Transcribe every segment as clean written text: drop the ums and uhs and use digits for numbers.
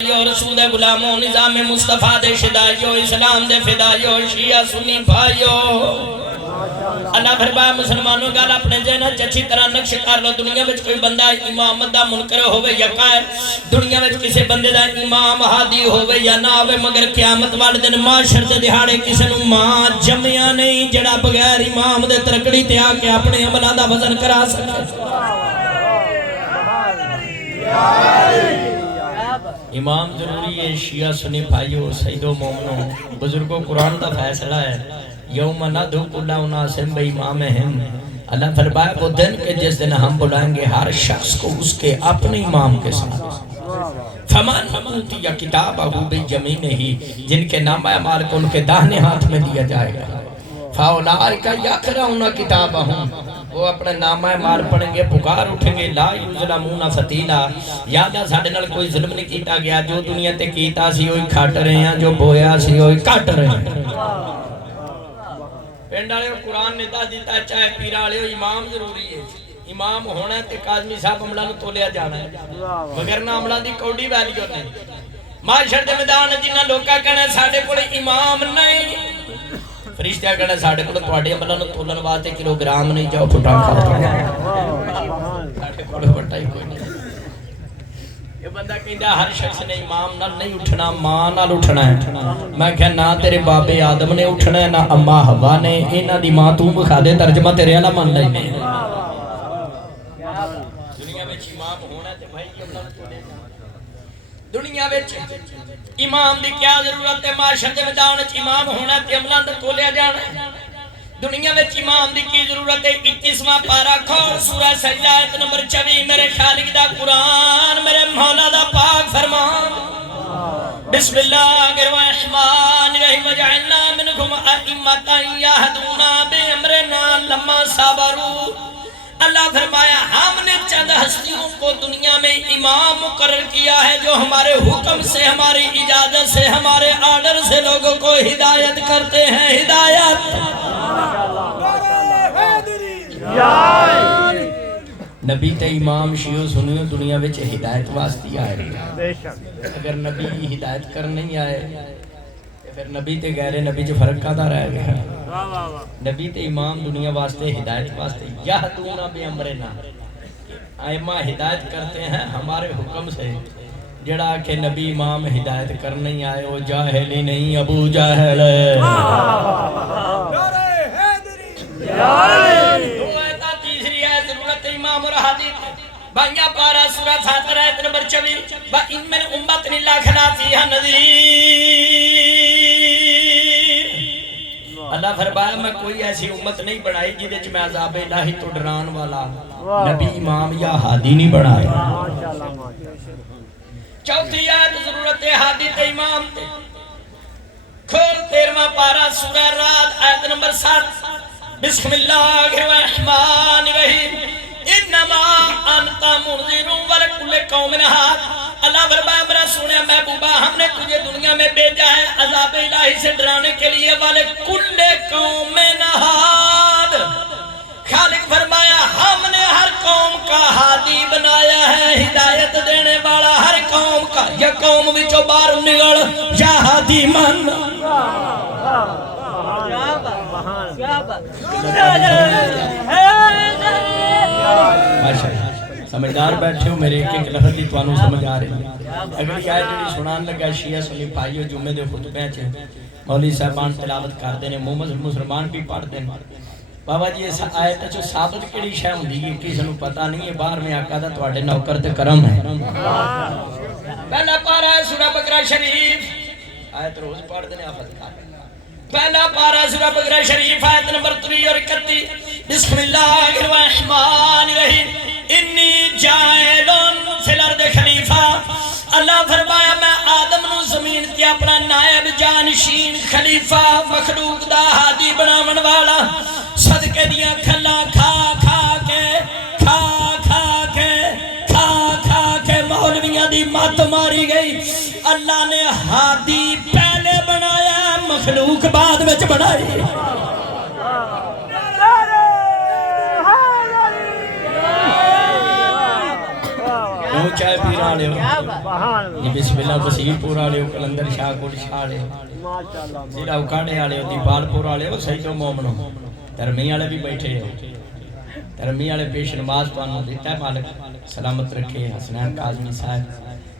رسول دے غلاموں نظام مصطفیٰ دے شدائیو اسلام دے فدائیو شیعہ سنی بھائیو اللہ فرمایا مسلمانوں گال اپنے ذہن اچھی طرح نقش کر لو دنیا وچ کوئی بندہ امامت دا منکر ہوئے یا قائل دنیا وچ کسی بندے دا امام ہادی ہوئے یا نہ ہوئے مگر قیامت والے دن معاشر دے دہاڑے کسی نو ماں جمعیاں نہیں جڑا بغیر امام دے ترکڑی تے آ کے اپنے عملہ دا وزن کرا سکے امام ضروری ہے شیعہ سنی بھائیو سیدو مومنو بزرگوں قرآن دا فیصلہ ہے یوم ندعو کل اناس بامامہم اللہ فرمایا وہ دن کے جس دن ہم بلائیں گے ہر شخص کو اس کے اپنے امام کے ساتھ فمن اوتی کتابہ بیمینہ جن کے نامہ اعمال کو ان کے داہنے ہاتھ میں دیا جائے گا فاولئک یقرؤون کتابہم وہ اپنے نامہ مار پڑھیں گے پکار اٹھیں گے لا یظلمون فتیلا یادہ ساڑھے نال کوئی ظلم نہیں کیتا گیا جو دنیا تے کیتا سی ہوئی کھاٹ رہے ہیں جو بویا سی ہوئی کھاٹ رہے ہیں پینڈالے قرآن نے دا دیتا ہے چاہے پیرالے امام ضروری ہے امام ہونا ہے تے قاضمی صاحب عملہ نو تولیا جانا ہے وگرنہ عملہ دی کوڑی ویلیو نہیں معاشر دے میدان جنہ لوکا کہنا ساڑھے کوئی امام نہیں فرشتہ کہنا ساڑھے کو توڑے عملہ نو تولن واسطے کلوگرام نہیں جاؤ پھٹا کھاتا ساڑھے کو پھٹا ہی کوئی نہیں یہ بندہ کہندہ ہر شخص نے امام نال نہیں اٹھنا ماں نال اٹھنا ہے میں کہا نہ تیرے باب آدم نے اٹھنا ہے نہ اماں حوا نے اینا دی ماں تو بخا دے ترجمہ تیرے علا مان لئی نے دنیا میں امام ہونا تے بھائی یہ اللہ تولے دنیا میں امام دی کیا ضرورت ہے معاشر دے میدان وچ امام ہونا تے عملاں تے تولیا جانا دنیا وچ امام دی کی ضرورت ہے 21واں پارہ کھول سورہ سجدہ آیت نمبر 24 میرے خالق دا قرآن میرے مولا دا پاک فرمان بسم اللہ الرحمن الرحیم وجعلنا منکم ائمۃ یہدون بامرنا لما صبروا اللہ فرمایا ہم نے چند ہستیوں کو دنیا میں امام مقرر کیا ہے جو ہمارے حکم سے ہماری اجازت سے ہمارے آرڈر سے لوگوں کو ہدایت کرتے ہیں ہدایت نبی تے امام شیعو سنیو دنیا وچ ہدایت واسطی آئے اگر نبی ہدایت کر نہیں آئے پھر نبی تے غیر نبی جو فرق کا رہ گیا نبی تے امام دنیا واسطے ہدایت واسطے یہدون بامرنا ائمہ ہدایت کرتے ہیں ہمارے حکم سے جڑا کہ نبی امام ہدایت کر نہیں آئے وہ جاہل ہی نہیں ابو جاہل ہے تیسری ہے ضرورت امام اور حدیث بائیاں پارا سورہ فاتر آیت نمبر 24 وَإِن مِّنْ أُمَّةٍ إِلَّا خَلَا فِيهَا نَذِيرٌ اللہ فرمایا میں کوئی ایسی امت نہیں بڑھائی جیدے میں عذاب الہی تو ڈران والا نبی امام یا ہادی نہیں بڑھایا چوتھی آیت ضرورت ہادی تے امام تے کھول 13واں پارا سورہ رات آیت نمبر 7 بسم اللہ الرحمن الرحیم انما انت منذر ولکل قوم ہاد اللہ فرمایا میرا سنیا محبوبہ ہم نے تجھے دنیا میں بھیجا ہے عذاب الہی سے ڈرانے کے لیے ولکل قوم ہاد خالق فرمایا ہم نے ہر قوم کا ہادی بنایا ہے ہدایت دینے والا ہر قوم کا یا قوم وچوں باہر نکل یا ہادی من سمجھدار بیٹھے ہو میرے ایک ایک لفظ دی توانوں سمجھ آ رہی اگر یہ آیت جڑی سنان لگا شیعہ سنی بھائیو جمعے دے خطبے چ مولوی صاحبان تلاوت کردے نے محمد مسلمان بھی پڑھتے ہیں بابا جی اس آیت چ ثابت کیڑی شے ہوندی ہے کسے نوں پتہ نہیں ہے باہر میں آقا دا تواڈے نوکر تے کرم ہے پہلا پارہ سورہ بقرہ شریف آیت روز پڑھتے ہیں حافظ کا پہلا پارہ سورہ بقرہ شریف آیت نمبر 3 اور 31 بسم اللہ الرحمن الرحیم انی جائلن فی الارض خلیفہ اللہ فرمایا میں آدم نو زمین تے اپنا نائب جانشین خلیفہ مخلوق دا ہادی بناون والا صدقے دیاں کھلا کھا کھا کے مولویاں دی مات ماری گئی اللہ نے ہادی پہلے بنایا مخلوق بعد وچ بنائی چائے پیر والے ہو بسم اللہ بصیر پور والے ہو کلندر شاہ کوٹ شاہ والے ہو ضلع اکاڑے والے ہو دیپال پور والے ہو سجدو مومنو دھرمی والے بھی بیٹھے ہو دھرمی والے پیش نماز تو انہوں دیتا ہے مالک سلامت رکھے حسنین قاظمی صاحب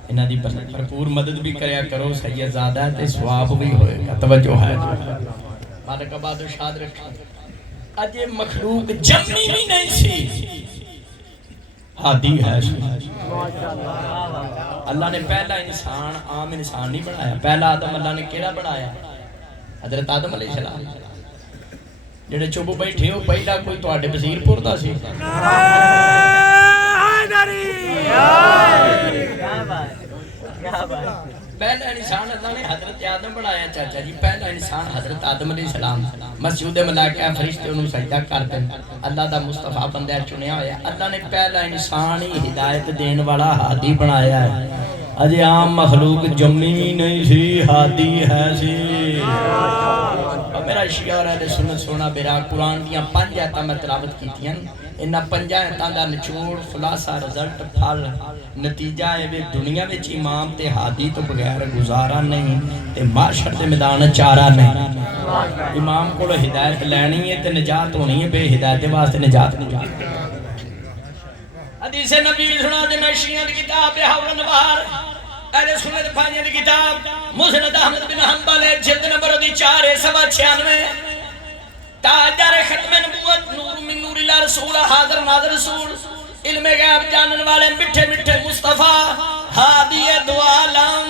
انہاں دی بھرپور مدد بھی کریا کرو سید زادہ تے ثواب بھی ہوئے گا توجہ ہے مالک آباد و شاد رکھے اج یہ مخلوق جمی بھی نہیں سی ہادی ہے اللہ نے پہلا انسان عام انسان نہیں بنایا پہلا آدم اللہ نے کیڑا بنایا حضرت آدم علیہ السلام جڑے چوب بیٹھے ہو پہلا کوئی تواڈے وزیر پور دا سی پہلا انسان اللہ نے حضرت آدم بنایا چاچا جی پہلا انسان حضرت آدم علیہ السلام مسجد ملائکہ فرشتے انہوں سجدہ کرتے اللہ دا مصطفیٰ بندہ چنیا ہویا اللہ نے پہلا انسان ہی ہدایت دین والا ہادی بنایا ہے اجے عام مخلوق جمی نہیں سی ہادی ہے سی میرا شیعہ اور اہل سنت سونا بیرا قرآن دیاں 5 آیتاں میں تلاوت کیتی ہیں انہاں 5 آیتاں دا نچوڑ خلاصہ رزلٹ پھل نتیجہ ہے وہ دنیا وچ امام تے ہادی تو بغیر گزارا نہیں تے معاشر دے میدان چارہ نہیں امام کو ہدایت لینی ہے تے نجات ہونی ہے بے ہدایت واسطے نجات نہیں حدیث نبی سنا دینا شیعہ دی کتاب حول نوار اہل سنت بھائیوں دی کتاب مسند احمد بن حنبل جلد نمبر 496 تاجدار ختم نبوت نور من نور اللہ رسول حاضر ناظر رسول علم غیب جانن والے مٹھے مٹھے مصطفیٰ ہادی دو عالم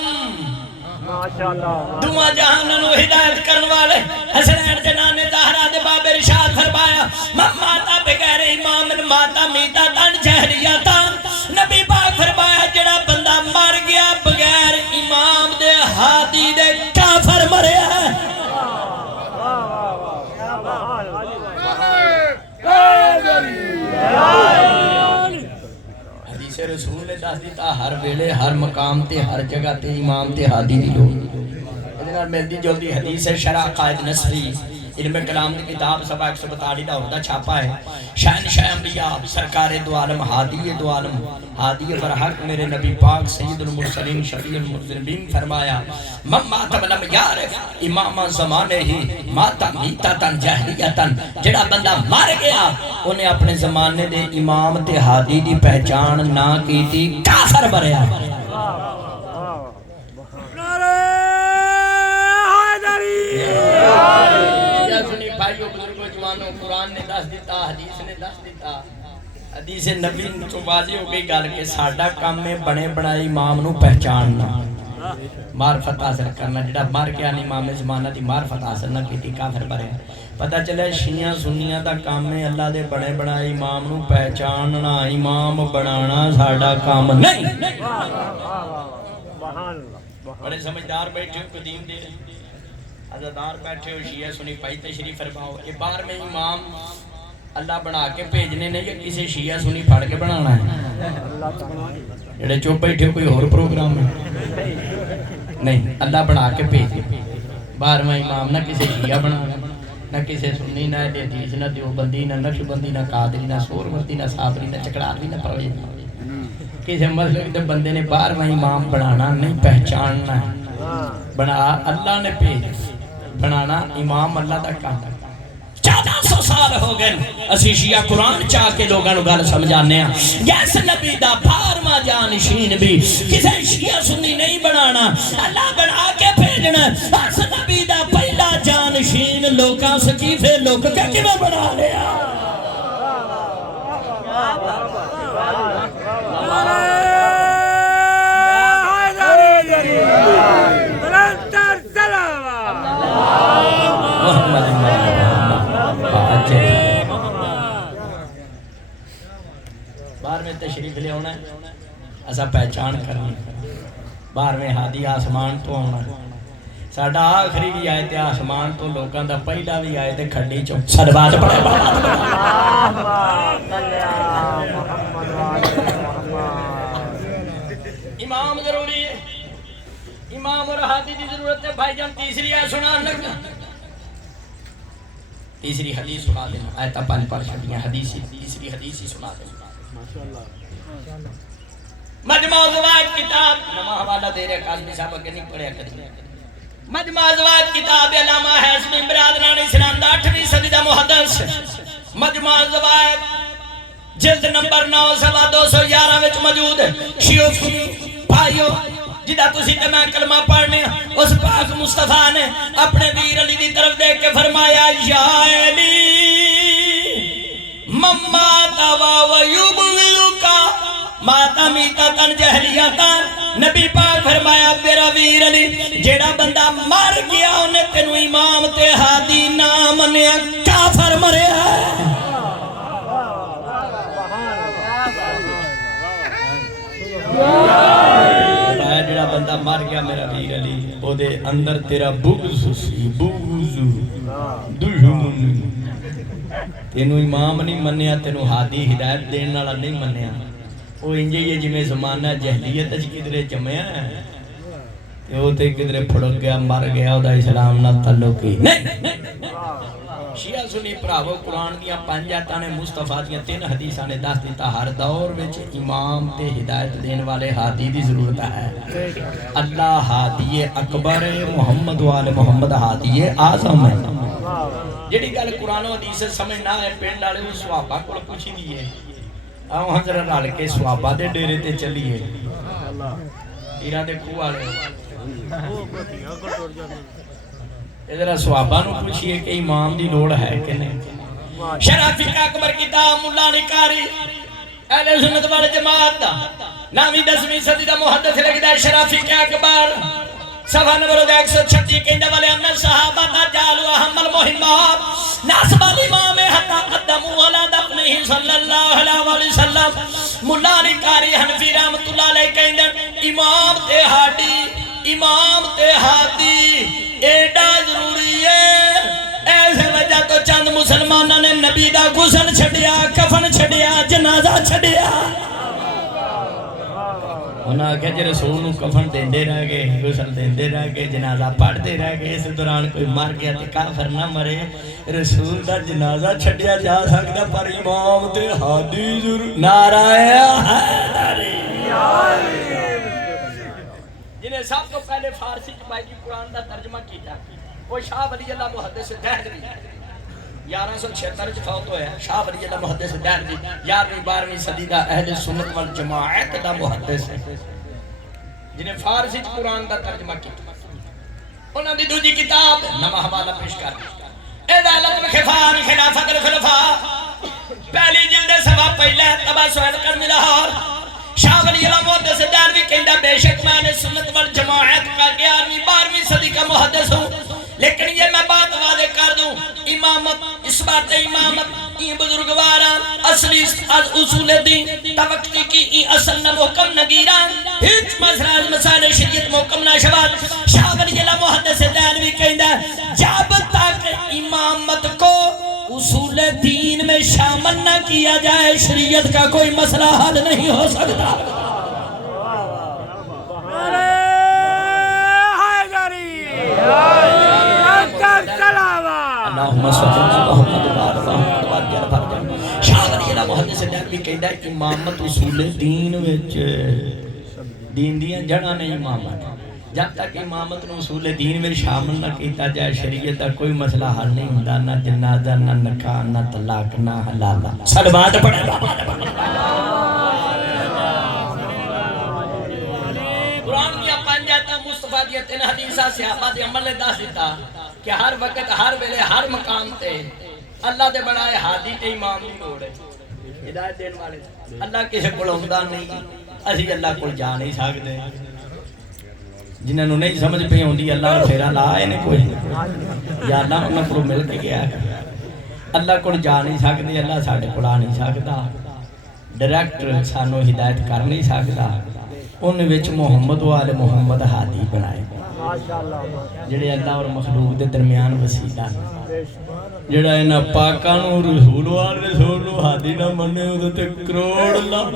دعا جہانن و ہدایت کرن والے حسنین جنان زہرا دے باب ارشاد فرمایا ماتا بغیر امام ماتا میتا تن جہریہ تن نبی پاک فرمایا جڑا بندہ مر گیا بغیر امام دے ہادی دے کافر مریا ہے حدیث رسول نے دس دیتا ہر ویلے ہر مقام تے ہر جگہ تے امام تے ہادی دی لوگ ادھر ملدی جلدی حدیث شرع قائد نصری علم کلام کی کتاب سبا 142 دا عہدہ چھاپا ہے شہنشاہ انبیاء سرکار دو عالم ہادی دو عالم ہادی برحق میرے نبی پاک سید المرسلین شفیع المذنبین فرمایا من مات ولم یعرف امام زمانے ہی ماتا میتاتن جہلیتن جڑا بندہ مر گیا انہیں اپنے زمانے دے امام تے ہادی دی پہچان نہ کی تھی کافر مریا قرآن نے دس دیتا حدیث نے دس دیتا حدیث نبی تو واضح ہو گئی گل کہ ساڈا کام میں بنے بنائے امام نو پہچاننا معرفت حاصل کرنا جڑا مر گیا نہیں امام زمانہ دی معرفت حاصل نہ کیتی کافر بنے پتہ چلے شیعہ سنیاں دا کام میں اللہ دے بنے بنائے امام نو پہچاننا امام بنانا ساڈا کام نہیں بڑے سمجھدار بیٹھے قدیم دے عزادار بیٹھے ہو شیعہ سنی پائی تشریف فرماؤ یہ بار میں امام اللہ بنا کے بھیجنے نہیں یا کسی شیعہ سنی پھڑ کے بنانا ہے جڑے چوپ بیٹھے ہو کوئی اور پروگرام نہیں اللہ بنا کے بھیج بار میں امام نہ کسی شیعہ بنانا نہ کسی سنی نہ حدیث نہ دیوبندی نہ نقشبندی نہ قادری نہ سورمردی نہ صابری نہ چکڑاروی نہ پرویز کسی مسلک دے بندے نے بار میں امام بنانا نہیں پہچاننا ہے بنا اللہ نے بھیج بنانا امام اللہ دا کام 1400 سال ہو گئے اسی شیعہ قرآن چاہ کے لوگاں نو گل سمجھانے ہیں یس نبی دا بارواں جانشین بھی کسی شیعہ سنی نہیں بنانا اللہ بنا کے بھیجنا اس نبی دا پہلا جانشین لوکاں سکیفے لوگ کہ میں بنا لیا بار میں تشریف لے ہونا ہے ایسا پہچان کرنی بار میں ہادی آسمان تو ہونا ساڑھا آخری بھی آئے تھے آسمان تو لوگاں دا پہلا بھی آئے تھے کھڑی چو سڑبات پڑے امام ضروری ہے امام اور ہادی دی ضرورت ہے بھائی جان تیسری آئے سنان لگا تیسری حدیث سنا دینا آیتہ 5 پڑھ شدیاں حدیثی تیسری حدیثی سنا دینا مجموع زوائد کتاب نمہ حوالہ دے رہے قاسمی صاحب کے نہیں پڑھیا کریں مجموع زوائد کتاب علامہ حیثمی برادران اسلام دا 8ویں صدی دا محدث مجموع زوائد جلد نمبر 9 سوا 211 وچ موجود ہے شیوخی بھائیو جدہ تسی تے میں کلمہ پڑھنے اس پاک مصطفیٰ نے اپنے ویر علی دی طرف دیکھ کے فرمایا یا علی مماتا ویبغلکا ماتا میتا تن جہلیتا نبی پاک فرمایا میرا ویر علی جیڑا بندہ مر گیا انہیں تینو امام تے ہادی نام نے کافر مرے ہے جڑا بندہ مر گیا میرا ویر علی او دے اندر تیرا بغض سی بغض دشمن تینو امام نہیں منیا تینو ہادی ہدایت دین والا نہیں منیا وہ انجے یہ جی میں زمانہ جہلیت اج کدرے جمعیا ہے وہ تے کدرے پھڑک گیا مر گیا او دا اسلام نہ تعلق ہی نہیں شیعہ سنی پراو قرآن دیا 5 آیتاں نے مصطفیٰ دیا 3 حدیثاں نے دس دیتا ہر دور وچ امام تے ہدایت دین والے ہادی دی ضرورت ہے اللہ ہادی اکبر محمد وال محمد ہادی اعظم ہے جڑی گل قرآن و حدیث سمجھ نہ ہے پنڈ والے وہ صحابہ کول پوچھی دیے آؤ ہاں ذرا رل کے صحابہ دے ڈیرے تے چلیے ایرا دے کھو والے ادھر صحابہ نو پوچھئے کہ امام دی لوڑ ہے کہ نہیں شرافی کا اکبر کتاب ملا نکاری اہل سنت والجماعت دا 9ویں 10ویں صدی دا محدث لکھدا ہے شرافی کا اکبر صفحہ نمبر 136 کہندے والے ان صحابہ تا جالوا اہم المہمات ناسب الامام حتی قدموا علی دفنہ صلی اللہ علیہ وسلم ملا نکاری حنفی رحمت اللہ علیہ کہندے امام تے ہادی ایڈا ضروری ہے ایسے وجہ تو چند مسلمانہ نے نبی دا غسل چھڑیا کفن چھڑیا جنازہ چھڑیا انہاں کہا جی رسول نو کفن دیندے رہ گئے غسل دیندے رہ گئے جنازہ پڑھ دے رہ گئے اس دوران کوئی مر گیا تے کافر نہ مرے رسول دا جنازہ چھڑیا جا سکتا پر امام تے ہادی ضرور نعرہ حیدری جنہیں سب کو پہلے فارسی کی قرآن دا ترجمہ کیتا وہ شاہ ولی اللہ محدث دہلوی 1176 فوت ہویا شاہ ولی اللہ محدث دہلوی 11ویں 12ویں صدی دا اہل سنت والجماعت دا محدث جنہیں فارسی کی قرآن دا ترجمہ کیتا انہوں نے دوجی کتاب نمہ حوالہ پیش کر عدالت میں خفان خلافت الخلفاء پہلی جلد سوا پہلے تبا سوید کر ملاحور شاہ ولی اللہ محدث دہلوی کہندہ بے شک میں نے سنت والجماعت کا 11ویں 12ویں صدی کا محدث ہوں لیکن یہ میں بات واضح کر دوں امامت اس بات امامت یہ بزرگواران اصلی اصول دین توقتی کی یہ اصل نہ محکم نگیران ہیچ مسئلہ مسائل شریعت محکم نہ شباد شاہ ولی اللہ محدث دہلوی کہندہ جب تک امامت کو اصول دین میں شامل نہ کیا جائے شریعت کا کوئی مسئلہ حل نہیں ہو سکتا اللہم صلی اللہ علیہ شاہ ولی اللہ محدث دہلوی کہندہ امامت اصول دین وچ دین دیاں جڑا نہیں امامت جب تک امامت نو اصول دین میں شامل نہ کیتا جائے شریعت کا کوئی مسئلہ حل نہیں ہوتا نہ جنازہ نہ نکاح نہ طلاق نہ حلالہ صلوات پڑھے قرآن کی 5 آیتاں مصطفیٰ دیا 3 حدیثہ صحابہ دے عمل نے دس دیتا کہ ہر وقت ہر ویلے ہر مقام تے اللہ دے بنائے ہادی تے امام دی لوڑ ہے ہدایت دین والے اللہ کسے کول ہوندا نہیں اسی اللہ کول جا نہیں سکدے جنہاں نوں نہیں سمجھ پئی ہوندی اللہ نے پھیرا لا اے نے کوئی یا اللہ انہاں کول مل کے گیا اللہ کول جا نہیں سکدے اللہ ساڈے کول آ نہیں سکدا ڈائریکٹ سانو ہدایت کر نہیں سکدا ان وچ محمد وال محمد ہادی بنائے جڑے اللہ اور مخلوق دے درمیان وسیلہ جڑا انہاں پاکاں نوں رسول وال رسول نوں ہادی نہ مننے او تے کروڑ اللہ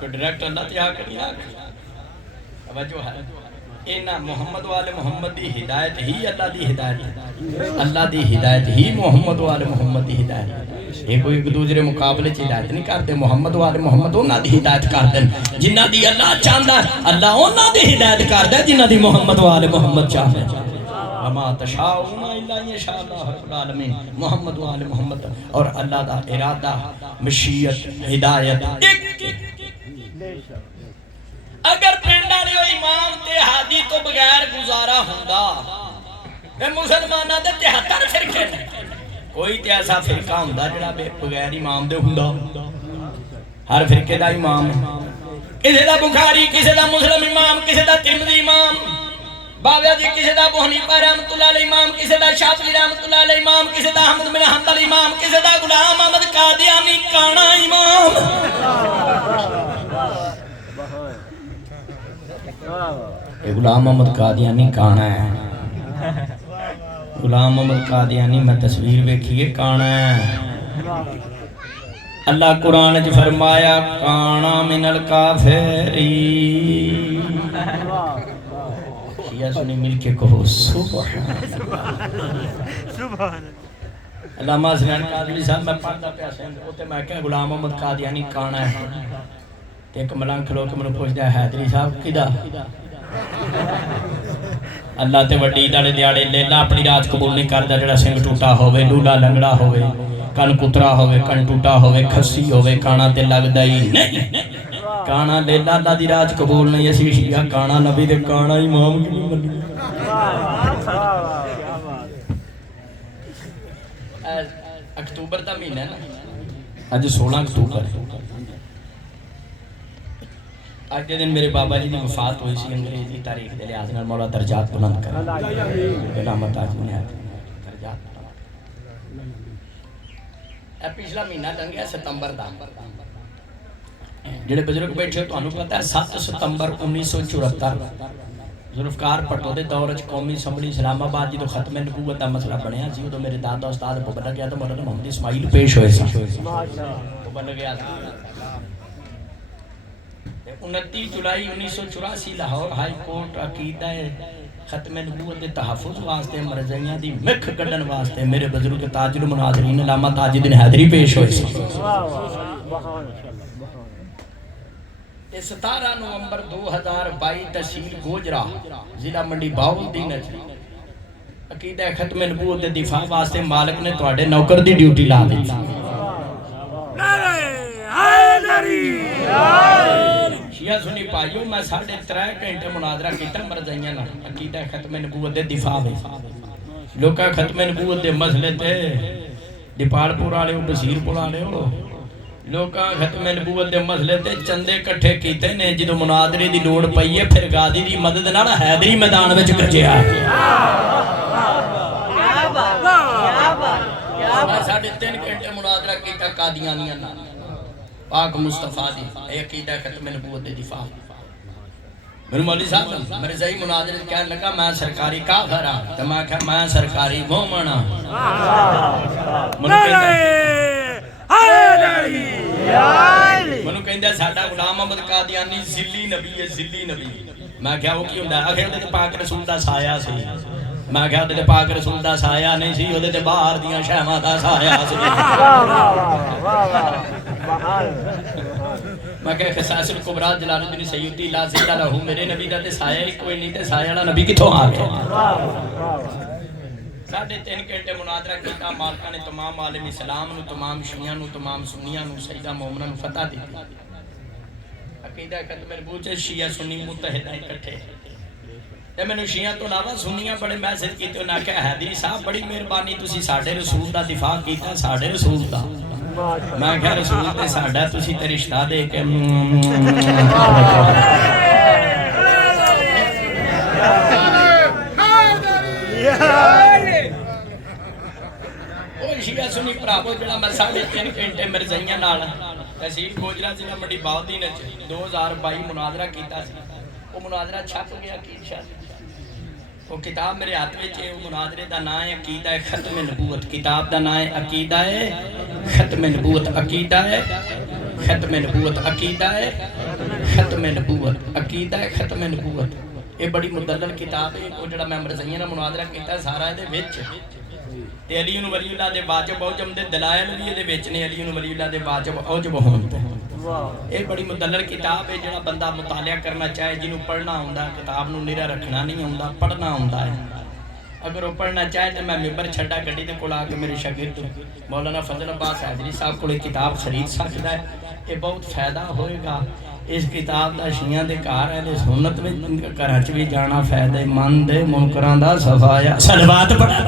کو ڈائریکٹ اللہ تے آ کے توجہ ہے اینا محمد والے محمد دی ہدایت ہی اللہ دی ہدایت ہے، اللہ دی ہدایت ہی محمد والے محمد دی ہدایت ہے۔ یہ کوئی ایک دوسرے مقابلے چ ہدایت نہیں کرتے، محمد والے محمد انہاں دی ہدایت کرتے ہیں جنہاں دی اللہ چاہتا ہے، اللہ انہاں دی ہدایت کرتا ہے جنہاں دی محمد والے محمد چاہتے ہیں۔ وما تشاؤون الا ان یشاء اللہ رب العالمین، محمد والے محمد اور اللہ دا ارادہ مشیت ہدایت ایک۔ اگر پنڈ والے امام تے ہادی تو بغیر گزارا ہوندا تے مسلماناں دے 73 فرقے نے، کوئی تے ایسا فرقہ ہوندا جڑا بغیر امام دے ہوندا؟ ہر فرقے دا امام ہے، کسی دا بخاری، کسی دا مسلم امام، کسی دا ترمذی امام، باویہ جی کسی دا ابو حنیفہ رحمۃ اللہ علیہ امام، کسی دا شافعی رحمۃ اللہ علیہ امام، کسی دا احمد بن حنبل امام، کسی دا غلام احمد قادیانی کانا امام۔ غلام احمد قادیانی کانا ہے، غلام احمد قادیانی میں تصویر دیکھیے کانا ہے۔ اللہ قرآن نے فرمایا کانا من الکافرین، شیعہ سنی مل کے کہو سبحان اللہ۔ علامہ حسنین قادری صاحب میں پڑھتا پیا سند اوتے میں کہ غلام احمد قادیانی کانا ہے، تے ایک ملنگ کھلو کے مینوں پوچھدا ہے حیدری صاحب کدا؟ اللہ تے وڈی داڑے دیاڑے لیلا اپنی رات قبول نہیں کردا جڑا سنگ ٹوٹا ہوئے، لولا لنگڑا ہوئے، کن کترا ہوئے، کن ٹوٹا ہوئے، کھسی ہوئے، کانا تے لگدا ہی نہیں۔ کانا لیلا اللہ دی رات قبول نہیں، اسی شیعہ کانا نبی دے کانا امام کی نہیں منی۔ اکتوبر دا مہینہ ہے نا، اج 16 اکتوبر ہے۔ آج کے دن میرے بابا جی نے وفات ہوئی سی، انگریزی تاریخ دے لحاظ نال مولا درجات بلند کرے، علامت آج نے درجات بلند کرے۔ پچھلا مہینہ لنگیا ستمبر دا، جڑے بزرگ بیٹھے تانوں پتہ ہے 7 ستمبر 1974 ذوالفقار بھٹو دے دور وچ قومی اسمبلی اسلام آباد جدوں ختم نبوت دا مسئلہ بنیا سی، ادوں میرے دادا استاد بابا لگیا تو مولانا محمد اسماعیل پیش ہوئے سی، بابا لگیا 29 جولائی 1984 لاہور ہائی کورٹ عقیدہ ختم نبوت دے تحفظ واسطے مرزائیاں دی مکھ کڈن واسطے میرے بزرگ تاج المناظرین علامہ تاج الدین حیدری پیش ہوئے سی۔ 17 نومبر 2022 تحصیل گوجرا ضلع منڈی بہاولدین عقیدہ ختم نبوت دے دفاع واسطے مالک نے تواڈے نوکر دی ڈیوٹی لا دی۔ شیعہ سنی پائیو میں 3.5 گھنٹے مناظرہ کیتا مرزائیاں نال عقیدہ ختم نبوت دے دفاع وچ۔ لوکاں ختم نبوت دے مسئلے تے دیپال پور والے بصیر پور والے لوکاں ختم نبوت دے مسئلے تے چندے کٹھے کیتے نے، جدوں مناظرے دی لوڑ پئی ہے پھر غازی دی مدد نال حیدری میدان وچ گھجیا۔ میں 3.5 گھنٹے مناظرہ کیتا قادیانیاں نال پاک مصطفیٰ دی عقیدہ ختم نبوت دے دفاع۔ میرے مولوی صاحب مرزائی مناظر کہنے لگا میں سرکاری کافر ہاں، تو میں کہا میں سرکاری مومن ہاں۔ منو کہندے ساڈا غلام احمد قادیانی ذلی نبی ہے، ذلی نبی۔ میں کہا وہ کی ہوندا؟ آخر تے پاک رسول دا سایہ سی۔ میں کہا تے پاک رسول دا سایہ نہیں سی، اودے تے باہر دیاں شہواں دا سایہ سی۔ میں کہا خصائص الکبریٰ جلال الدین سیوطی لا ذل لہ، میرے نبی دا تے سایہ ہی کوئی نہیں، تے سایہ والا نبی کتھوں آ گیا؟ 3.5 گھنٹے مناظرہ کیتا، مالکہ نے تمام عالم اسلام نو، تمام شیعہ نو، تمام سنیاں نو، سیدہ مومنہ نو فتح دی۔ عقیدہ ختم نبوت شیعہ سنی متحد اکٹھے۔ تے میں نے شیعہ تو علاوہ سنیاں بڑے میسج کیتے، انہاں کہا حیدری صاحب بڑی مہربانی تسی ساڈے رسول دا دفاع کیتا، ساڈے رسول دا۔ میں کہا رسول تے ساڈا تسی تے رشتہ دے کے شیعہ سنی پراپو جڑا میں 3.5 گھنٹے مرزائیاں نال تحصیل گوجرا ضلع منڈی بہاولدین 2022 مناظرہ کیتا سی۔ وہ مناظرہ چھپ گیا عقید شاہ، وہ کتاب میرے ہاتھ وچ ہے، وہ مناظرے دا نام ہے عقیدہ ختم نبوت، کتاب دا نام ہے عقیدہ ختم نبوت، عقیدہ ختم نبوت، عقیدہ ختم نبوت، عقیدہ ختم نبوت۔ یہ بڑی مدلل کتاب ہے، وہ جڑا میں مرزائیاں نال مناظرہ کیتا سارا دے وچ تے علی ولی اللہ دے واجب اوجب دے دلائل بھی دے وچ نے، علی ولی اللہ دے واجب اوجب ہون تے یہ بڑی مدلل کتاب ہے، جڑا بندہ مطالعہ کرنا چاہے، جنوں پڑھنا ہوندا کتاب نوں نیرا رکھنا نہیں ہوندا، پڑھنا ہوندا ہے۔ اگر وہ پڑھنا چاہے تو میں ممبر چھڈا گڈی دے کول آ کے میرے شاگرد مولانا فضل عباس حیدری صاحب کو کتاب خرید سکتا ہے، یہ بہت فائدہ ہوئے گا۔ اس کتاب دا شیعہ دے گھر اہل سنت وچ گھراں چ بھی جانا فائدہ مند ہے، منکراں دا صفایا صلوات پڑھنا۔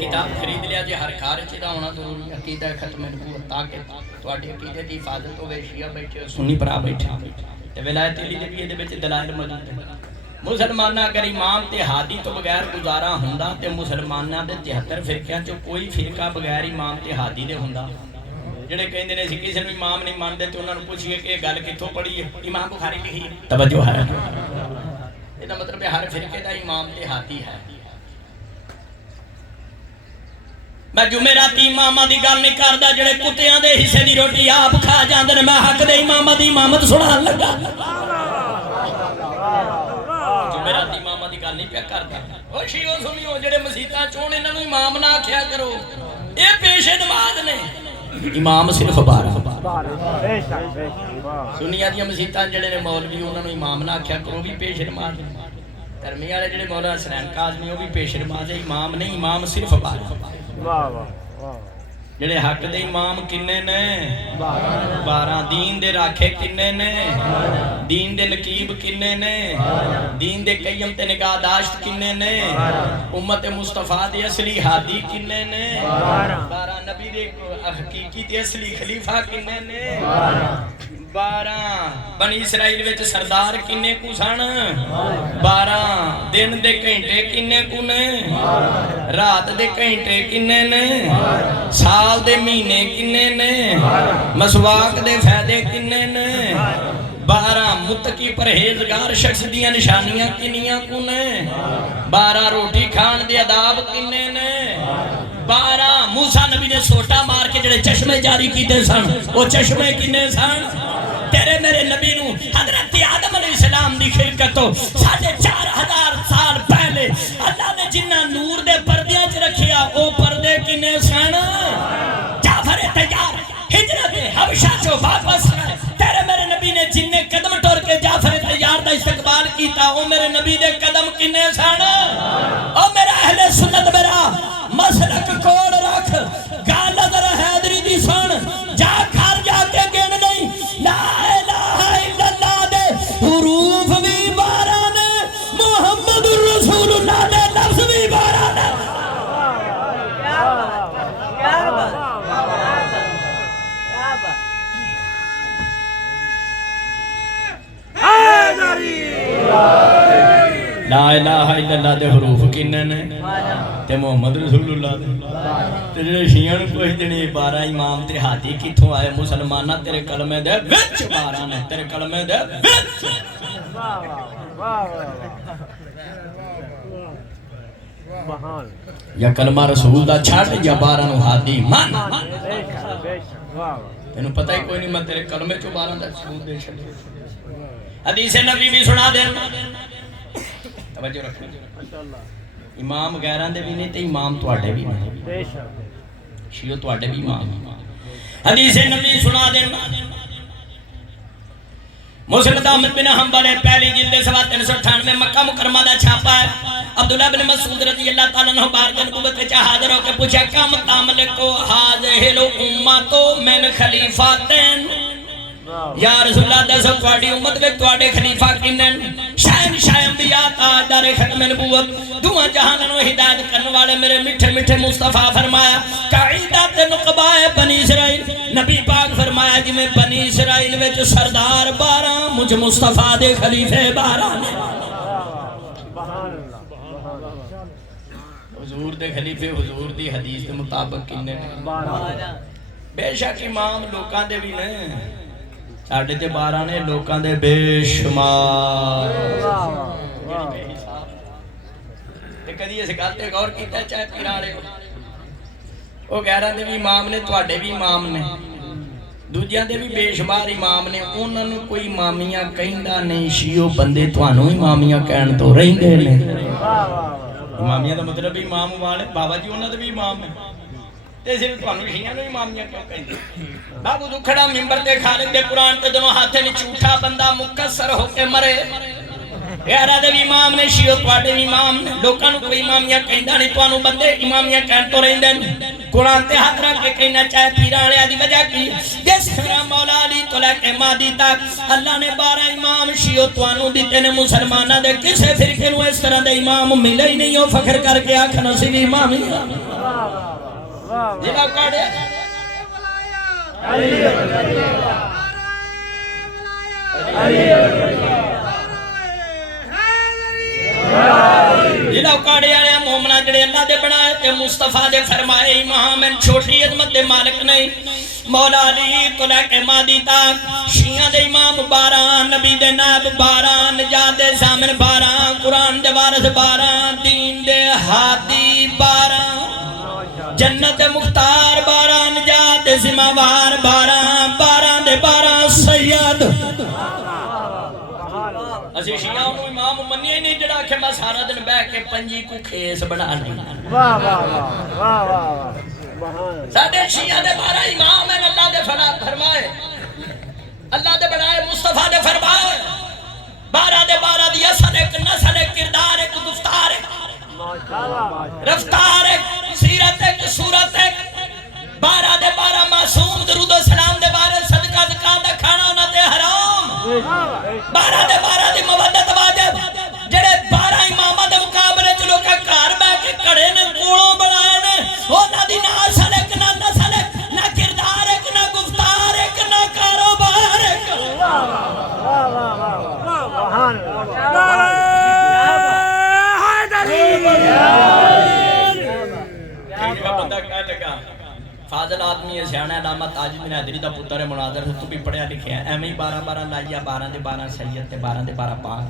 کتاب خرید لیا جی، ہر گھر چ دا ہونا ضروری، عقیدہ ختم نبوت، تاکہ تہاڈی عقیدے دی حفاظت ہوے، شیعہ بیٹھے سنی بھرا بیٹھے تے ولایت علی دے بھی یہ وچ دلائل موجود ہیں۔ مسلمانہ اگر امام تے ہادی تو بغیر گزارا ہوندا تے مسلمانہ دے 73 فرقیاں چ کوئی فرقہ بغیر امام تے ہادی دے ہوندا۔ جڑے کہندے نے اسی کسے نوں امام نہیں مانتے تے انہاں نوں پوچھئے کہ یہ گل کتھوں پڑھی ہے، امام بخاری لکھی ہے، توجہ ہے۔ یہ دا مطلب ہے ہر فرقے دا امام تے ہادی ہے۔ میں جمعراتی اماماں دی گل نہیں کردا جڑے کتیاں دے حصے دی روٹی آپ کھا جاندے نے، میں حق دے اماماں دی امامت سنان لگا۔ جمعراتی اماماں دی گل نہیں پیا کردا۔ او شیعو سنیو جڑے مسیتاں چون انہاں نوں امام نہ آکھیا کرو، اے پیشے نماز نے، امام صرف 12۔ سنیاں دی مسیتاں جڑے نے مولوی انہاں نوں امام نہ آکھیا کرو، بھی پیشے نماز نے۔ دھرمی والے جڑے مولانا حسین کاظمی وہ بھی پیشے نماز ہے، امام نہیں، امام صرف 12۔ جڑے حق دے امام کنے نے 12، دین دے راکھے کنے نے، دین دے نقیب کنے نے، دین دے قیم تے نگاہ داشت کنے نے، امت مصطفیٰ دے اصلی ہادی کنے نے، 12 نبی دے حقیقی تے اصلی خلیفہ کنے نے، 12 بنی اسرائیل وچ سردار کنے کو سن، 12 دن دے گھنٹے کنے کو نے، رات دے گھنٹے کنے نے، سال دے مہینے کنے نے، مسواک دے فائدے کنے نے، 12 متقی پرہیزگار شخص دیاں نشانیاں کنیاں کو نے، 12 روٹی کھان دے آداب کنے نے، 12 موسیٰ نبی نے سوٹا مار کے جڑے چشمے جاری کیتے سن، وہ چشمے کنے سن؟ تیرے میرے نبی نو حضرت آدم علیہ السلام دی خلقت تو 4,500 سال پہلے اللہ نے جنہ نور دے پردیاں چ رکھیا، او پردے کنے سن؟ جعفر تیار ہجرت حبشہ چو واپس آئے، تیرے میرے نبی نے جننے قدم ٹور کے جعفر تیار دا استقبال کیتا، او میرے نبی دے قدم کنے سن؟ او میرا اہل سنت میرا مسلک کوڑ رکھ، گال نظر حیدری دی سن، جا گھر جا کے گن نہیں، لا الہ الا اللہ دے حروف بھی 12 نے، محمد الرسول اللہ دے لفظ بھی 12 نے۔ لا الہ الا اللہ دے حروف کنے نے تے محمد رسول اللہ دے، تے جڑے شیعہ نوں پوچھدے نے 12 امام تے ہادی کتھوں آئے؟ مسلمانہ تیرے کلمے دے وچ 12 نے، تیرے کلمے دے وچ۔ یا کلمہ رسول دا چھٹ یا 12 نو ہادی مان۔ تینوں پتہ ہی کوئی نہیں، میں تیرے کلمے چوں 12 دا ثبوت دے چھڈے۔ حدیث نبی بھی سنا دے، توجہ رکھو، امام غیراں دے بھی نہیں تے امام تواڈے بھی نہیں، شیعہ تواڈے بھی امام۔ حدیث نبی سنا دے، مسند احمد بن حنبل پہلی جلد 398 مکہ مکرمہ دا چھاپا ہے۔ عبداللہ بن مسعود رضی اللہ تعالیٰ عنہ بارگاہ نبوت وچ حاضر ہو کے پوچھا، کم تملکو ھذہ الامۃ من خلیفاتین؟ یا رسول اللہ دسو تواڈی امت وچ تواڈے خلیفہ کنے؟ شہنشاہ انبیاء تاجدار ختم نبوت دوواں جہاناں نوں ہدایت کرنے والے میرے میٹھے میٹھے مصطفیٰ فرمایا، قاعدۃ نقباء بنی اسرائیل، نبی پاک فرمایا جی میں بنی اسرائیل وچ سردار 12، مجھ مصطفیٰ دے خلیفے 12 نے۔ حضور دے خلیفے حضور دی حدیث دے مطابق کنے نے؟ بے شک امام لوکاں دے بھی نے، ساڑھے تے 12 نے، لوکاں دے بے شمار۔ کدی اس گل تے غور کیتا چاہے پیراڑے ہو، وہ غیراں دے بھی امام نے، تواڈے بھی امام نے، دوجیاں دے بھی بے شمار امام نے انہوں نے کوئی امامیاں کہندا نہیں شیعو بندے توانوں امامیاں کہن تو رہندے نے امامیاں دا مطلب امام والے بابا جی انہوں نے بھی امام ہیں تے صرف توانوں شیعوں نے امامیاں کیوں کہندے بابو تو کھڑا ممبر تے خالق دے قرآن تے دونوں ہاتھے نے جھوٹا بندہ مکسر ہو کے مرے یارا دے بھی امام نے شیعو تواڈے بھی امام نے لوکاں نوں کوئی امامیاں کہندا نہیں توانوں بندے امامیاں کہن تو رہندے نے قرآن تے ہاتھ رکھ کے کہنا چاہے پیراں والے دی وجہ کی جس طرح مولا علی تو لے کے مہدی تک اللہ نے 12 امام شیعو توانوں دتے نے مسلماناں دے کسے فرقے نوں اس طرح دے امام ملے ہی نہیں او فخر کر کے آکھن اسی بھی امام ہی جناب کاڑے علی جناب کاڑے آئے مومنہ جڑے اللہ دے بنائے تے مصطفیٰ دے فرمائے امام ان چھوٹی عظمت دے مالک نہیں مولا علی تو لے کے مہدی تک شیعہ دے امام 12 نبی دے نائب 12 نجات دے ضامن 12 قرآن دے وارث 12 دین دے ہادی 12 جنت مختار 12 نجات دے ذمہ وار 12 دے 12 سید اسی شیعہ انہوں امام منی ہی نہیں جڑا کہ میں سارا دن بے کے پنجی کو کھیس بنا نہیں ساڑھے شیعہ دے 12 امام ہیں اللہ دے فرمائے اللہ دے بنائے مصطفیٰ دے فرمائے 12 دے 12 دی اثر ایک نسل ایک کردار ایک گفتار ایک رفتار ایک سیرت ایک صورت ایک 12 دے 12 معصوم درود و سلام دے بارے صدقہ زکاة دا کھانا انہاں دے حرام 12 دے 12 دی مودت واجب جڑے 12 امامہ دے مقابلے چلو کہ کار بے کے کڑے نے کوڑوں بڑھائے نے انہاں دی نہ اصل ایک نہ نسل ایک نہ کردار ایک نہ گفتار ایک نہ کاروبار ایک بندہ کہہ لگا فاضل آدمی ہے سیانا علامہ تاج بن حیدری دا پتر ہے مناظر تو بھی پڑھیا لکھیا ہے ایمیں 12 لائیا 12 دے 12 سید تے 12 دے 12 پاک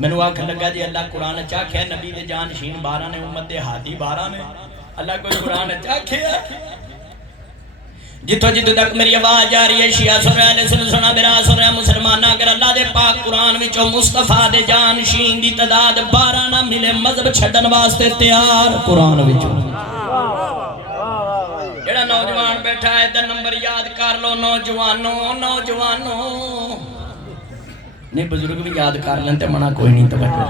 میں آکھ لگا جی اللہ قرآن چاکھیا نبی دے جانشین 12 نے امت دے ہادی 12 نے اللہ کوئی قرآن چاکھیا جتو جتو تک میری آواز جا رہی ہے شیعہ سن رہے ہیں سننا برا سن رہے ہیں مسلمانہ اگر اللہ دے پاک قرآن وچوں مصطفیٰ دے جانشین دی تعداد 12 نہ ملے مذہب چھڈن واسطے تیار قرآن وچوں جڑا نوجوان بیٹھا ہے دا نمبر یاد کر لو نوجوانوں نہیں بزرگ بھی یاد کر لیں تے منع کوئی نہیں توجہ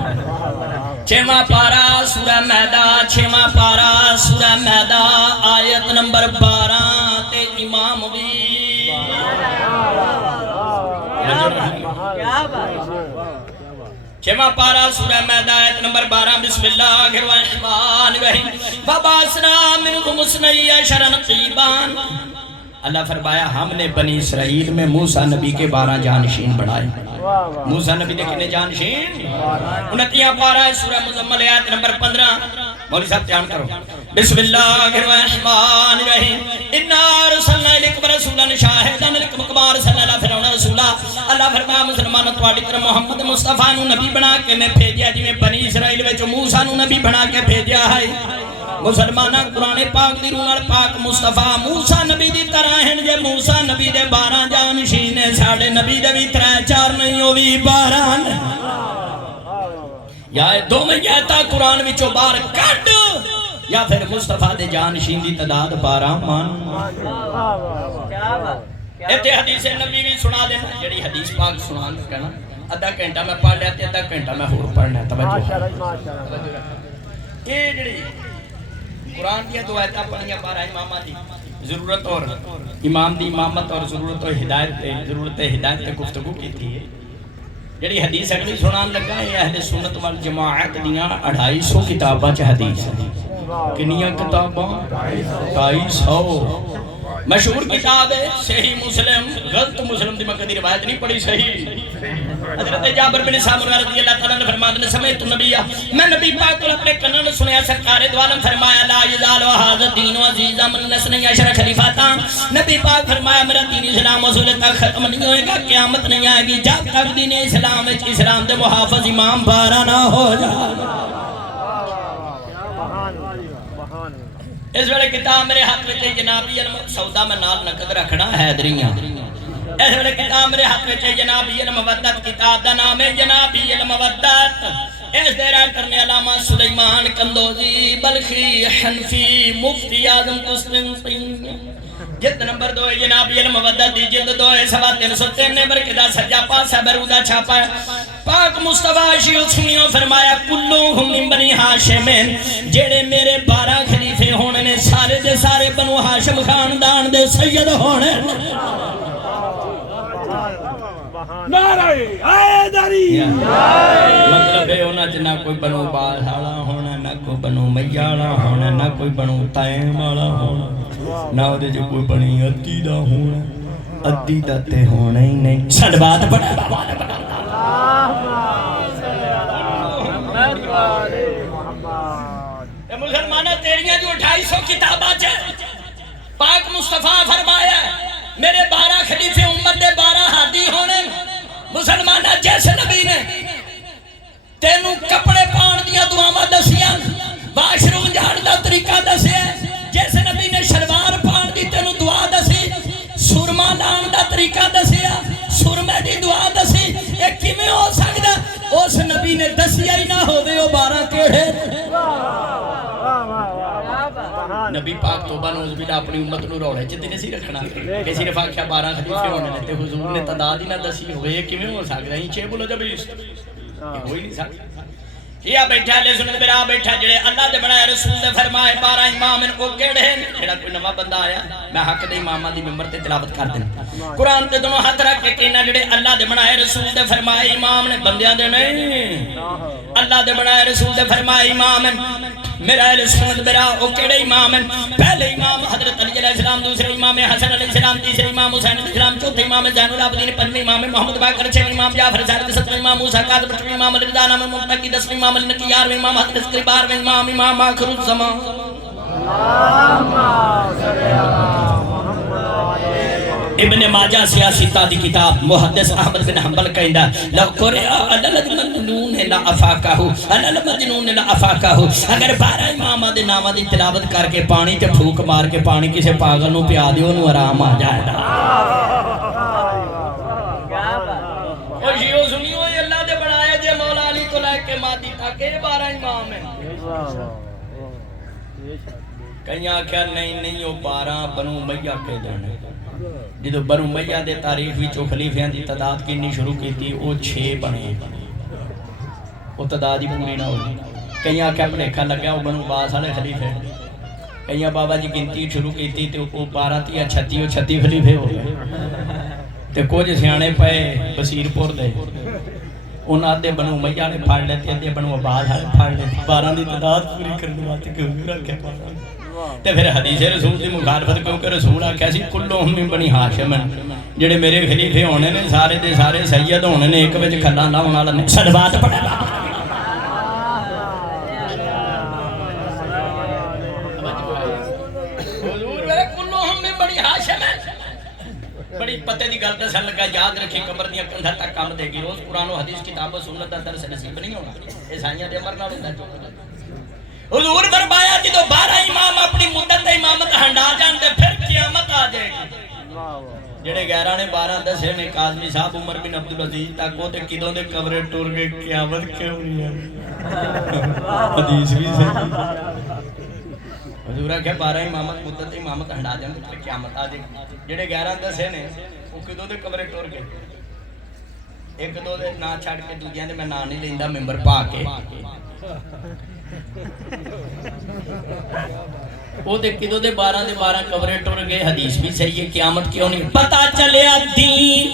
6واں پارا سورہ میدہ 6واں پارا سورہ میدہ آیت نمبر 12 تے امام بھی 6واں پارا سورہ میدہ آیت نمبر 12 بسم اللہ الرحمن الرحیم وَبَعَثْنَا مِنْهُمُ اثْنَيْ عَشَرَ نَقِيبًا اللہ فرمایا ہم نے بنی اسرائیل میں موسیٰ نبی کے 12 جانشین بڑھائے موسیٰ نبی نے کنے جانشین 29 پارا سورہ مزمل آیت نمبر 15 مولی صاحب جان کرو بسم اللہ الرحمن الرحیم اِنَّا رُسَلْنَا إِلَيْكُمْ رَسُولًا شَاهِدًا عَلَيْكُمْ كَمَا أَرْسَلْنَا إِلَىٰ فِرْعَوْنَ رَسُولًا اللہ فرمایا مسلمانوں تواڈی طرف محمد مصطفیٰ نو نبی بنا کے میں بھیجیا جی میں بنی اسرائیل وچ موسیٰ نو نبی بنا کے بھیجیا ہے مسلمانہ قرآن پاک دی روح پاک مصطفیٰ موسیٰ نبی دی طرح ہیں جے موسیٰ نبی دے 12 جانشین نے ساڑھے نبی دے بھی 3-4 نہیں ہوئی 12 یا دو میں یہتا قرآن وچوں بار کٹ یا پھر مصطفیٰ دے جانشین دی تعداد 12 مان ایتے حدیث نبی بھی سنا دینا جڑی حدیث پاک سنا کہنا آدھا گھنٹہ میں پڑھ لیتے آدھا گھنٹہ میں ہور پڑھنا توجہ یہ جڑی قرآن دیا دو آیتہ پڑھنیاں 12 امامہ دی ضرورت اور امام دی امامت اور ضرورت اور ہدایت گفتگو کی تھی جڑی حدیث اگلی سنان لگا ہے اہل سنت والجماعت دیاں 250 کتاباں چا حدیث کنیاں کتاباں 250 مشہور کتاب ہے صحیح مسلم غلط مسلم دی مقدی روایت نہیں پڑھی صحیح حضرت جابر بن سامرہ رضی اللہ تعالیٰ نے فرمایا نے سمیت نبیہ میں نبی پاک کو اپنے کنن سنیا سرکار دو عالم فرمایا لا یزال و حاضر دین و عزیزہ من لسنی عشر خلیفاتا نبی پاک فرمایا میرا دین اسلام وصول تک ختم نہیں ہوئے گا قیامت نہیں آئے گی جب تک دین اسلام اسلام دے محافظ امام 12 نہ ہو جائے اس ویلے کتاب میرے ہاتھ میں چاہیے جنابی سودا میں نال نقد رکھنا حیدریاں اس ویلے کتاب میرے ہاتھ میں چاہیے جنابی المودت کتاب دا نام ہے جنابی المودت اس دیرہ کرنے علامہ سلیمان کندوزی بلخی حنفی مفتی اعظم قسطنطین جلد نمبر 2 جنابی المودت دی جلد 2 سوا 303 نمبر کدا سجا پاسا برودہ چھاپا ہے پاک مصطفیٰ شیعہ سنیوں فرمایا کلوہم من بنی ہاشمین جیڑے میرے 12 خلیفے ہونے نے سارے دے سارے بنو ہاشم خاندان دے سید ہونے نعرہ حیدری مطلب ہے ہونا نہ کوئی بنو بازالا ہونا نہ کوئی بنو میالا ہونا نہ کوئی بنو تائم والا ہونا نہ دے جو کوئی بنی ادی دا ہونا ادی دا تے ہونا ہی نہیں سڑ بات بڑا بابا نے بنا اے مسلمانہ تیریاں جو 250 کتاباں چاہے پاک مصطفیٰ فرمایا میرے 12 خلیفے امت دے 12 ہادی ہونے مسلمانہ جیسے نبی نے تینوں کپڑے پان دیا دعاواں دسیاں واش روم جھاڑ دا طریقہ دسیا جیسے نبی نے شلوار پان دی تینوں دعا دسی سرما لان دا طریقہ دسیا سرمے دی دعا دسی یہ کیویں ہو سکدا اس نبی نے دسیا ہی نہ ہووے او 12 کیڑے نبی پاک توبہ نوز بلا اپنی امت نو روڑے چیتے نہیں سی رکھنا کسی نے فاکیا 12 خلیفے ہونے لیتے حضور نے تعداد ہی نہ دسی ہوئے کیویں ہو سکتا ہے چھ بولو جب یہ ہوئی نہیں سکتا کیا بیٹھا لے سنت میرا بیٹھا جڑے اللہ دے بنائے رسول دے فرمائے 12 امام ان کو کیڑے ہیں جڑا کوئی نواں بندہ آیا میں حق دے امامہ دی ممبر تے تلاوت کر دینا قرآن تے دونوں ہاتھ رکھ کے کہنا جڑے اللہ دے بنائے رسول دے فرمائے امام نے بندیاں دے نہیں اللہ دے بنائے رسول دے فرمائے امام میرا اہل سنت میرا او کیڑے امام ہیں پہلے امام حضرت علی علیہ السلام دوسرے امام حسن علیہ السلام تیسرے امام حسین علیہ السلام چوتھے امام زین العابدین پنجویں امام محمد باقر چھویں امام جعفر صادق ستویں امام موسیٰ کاظم آٹھویں امام علی رضا نام متقی دسویں امام علی نقی گیارہویں امام حضرت عسکری بارہویں امام آخر الزمان ابن ماجہ سیاسی دی کتاب محدث احمد بن حنبل کہندا لو قرئ علی المجنون لا افاقہ علی المجنون لا افاقہ اگر 12 اماماں دے ناماں دی تلاوت کر کے پانی تے پھوک مار کے پانی کسے پاگل نو پیا دیو نو آرام آ جائے گا اور یہ سنیو یہ اللہ دے بنائے جے مولا علی تو لے کے مادی تک یہ 12 امام ہیں کہیں آکھیا نہیں وہ 12 بنو امیہ کے دینے جدو بنو امیہ دے تاریخ وچوں خلیفیاں دی تعداد کتنی شروع کی تھی وہ 6 بنے وہ تعداد ہی پوری نہ ہوئی کہیں آکھیا بھلیکھا لگا وہ بنو عباس والے خلیفے کہیں بابا جی گنتی شروع کی تھی تو وہ 12 تھی یا 36 خلیفے ہو گئے تے کچھ سیانے پئے بصیر پور دے انہاں دے بنو امیہ نے پھاڑ لیتے تے بنو عباس والے پھاڑ لیتے 12 دی تعداد پوری کرنے واسطے کیوں رکھے تے پھر حدیث رسول دی مخالفت کیونکہ رسول آکھیا سی کلہم من بنی ہاشم جڑے میرے خلیفے ہونے نے سارے دے سارے سید ہونے نے ایک وچ کھلا لاون والا نہیں صلوات پڑھے حضور میرے کلہم من بنی ہاشم بڑی پتے دی گل دسن لگا یاد رکھی قبر دیاں کندھاں تک کام دے گی روز قرآن و حدیث کتاب و سنت دا درس نصیب نہیں ہونا عیسائیاں دے امر نال ہوندا جو حضور فرمایا جدو 12 امام اپنی مدت امامت ہنڈا جان دے پھر قیامت آ جائے گی جڑے 11 نے 12 دسے نے کاظمی صاحب عمر بن عبدالعزیز تک وہ تے کدوں دے قبرے ٹر گئے قیامت کیوں نہیں ہے حدیث بھی صحیح حضور کہ 12 امامت مدت امامت ہنڈا جان دے پھر قیامت آ جائے گی جڑے 11 دسے نے وہ کدوں دے قبرے ٹر گئے ایک دو دے نا چھڑ کے دوجیاں دے میں نا نہیں لیندا ممبر پا کے وہ دے کدو دے 12 قبریں ٹر گئے حدیث بھی صحیح ہے قیامت کیوں نہیں پتا چلیا دین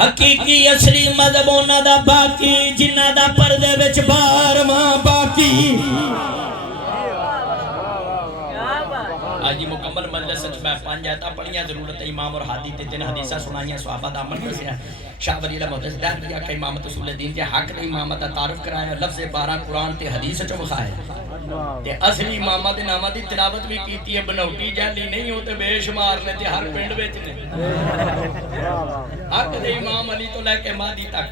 حقیقی اصلی مذہب انہاں دا باقی جنہاں دا پردے وچ 12واں باقی آجی مکمل مجلس سچ میں 5 آیتاں پڑھیاں ضرورت امام اور حادی تے 3 حدیثاں سنائیاں صحابہ دا عمل دسیا شاہ ولی اللہ محدث دہلوی کہ امامت اصول دین تے حق نے امامت دا تعارف کرایا لفظ 12 قرآن تے حدیث وچ وکھایا تے اصلی امامت دے ناماں دی تلاوت بھی کیتی ہے بنوٹی جعلی نہیں ہو تے بے شمار نے تے ہر پنڈ وچ نے حق دے امام علی تو لے کے مہدی تک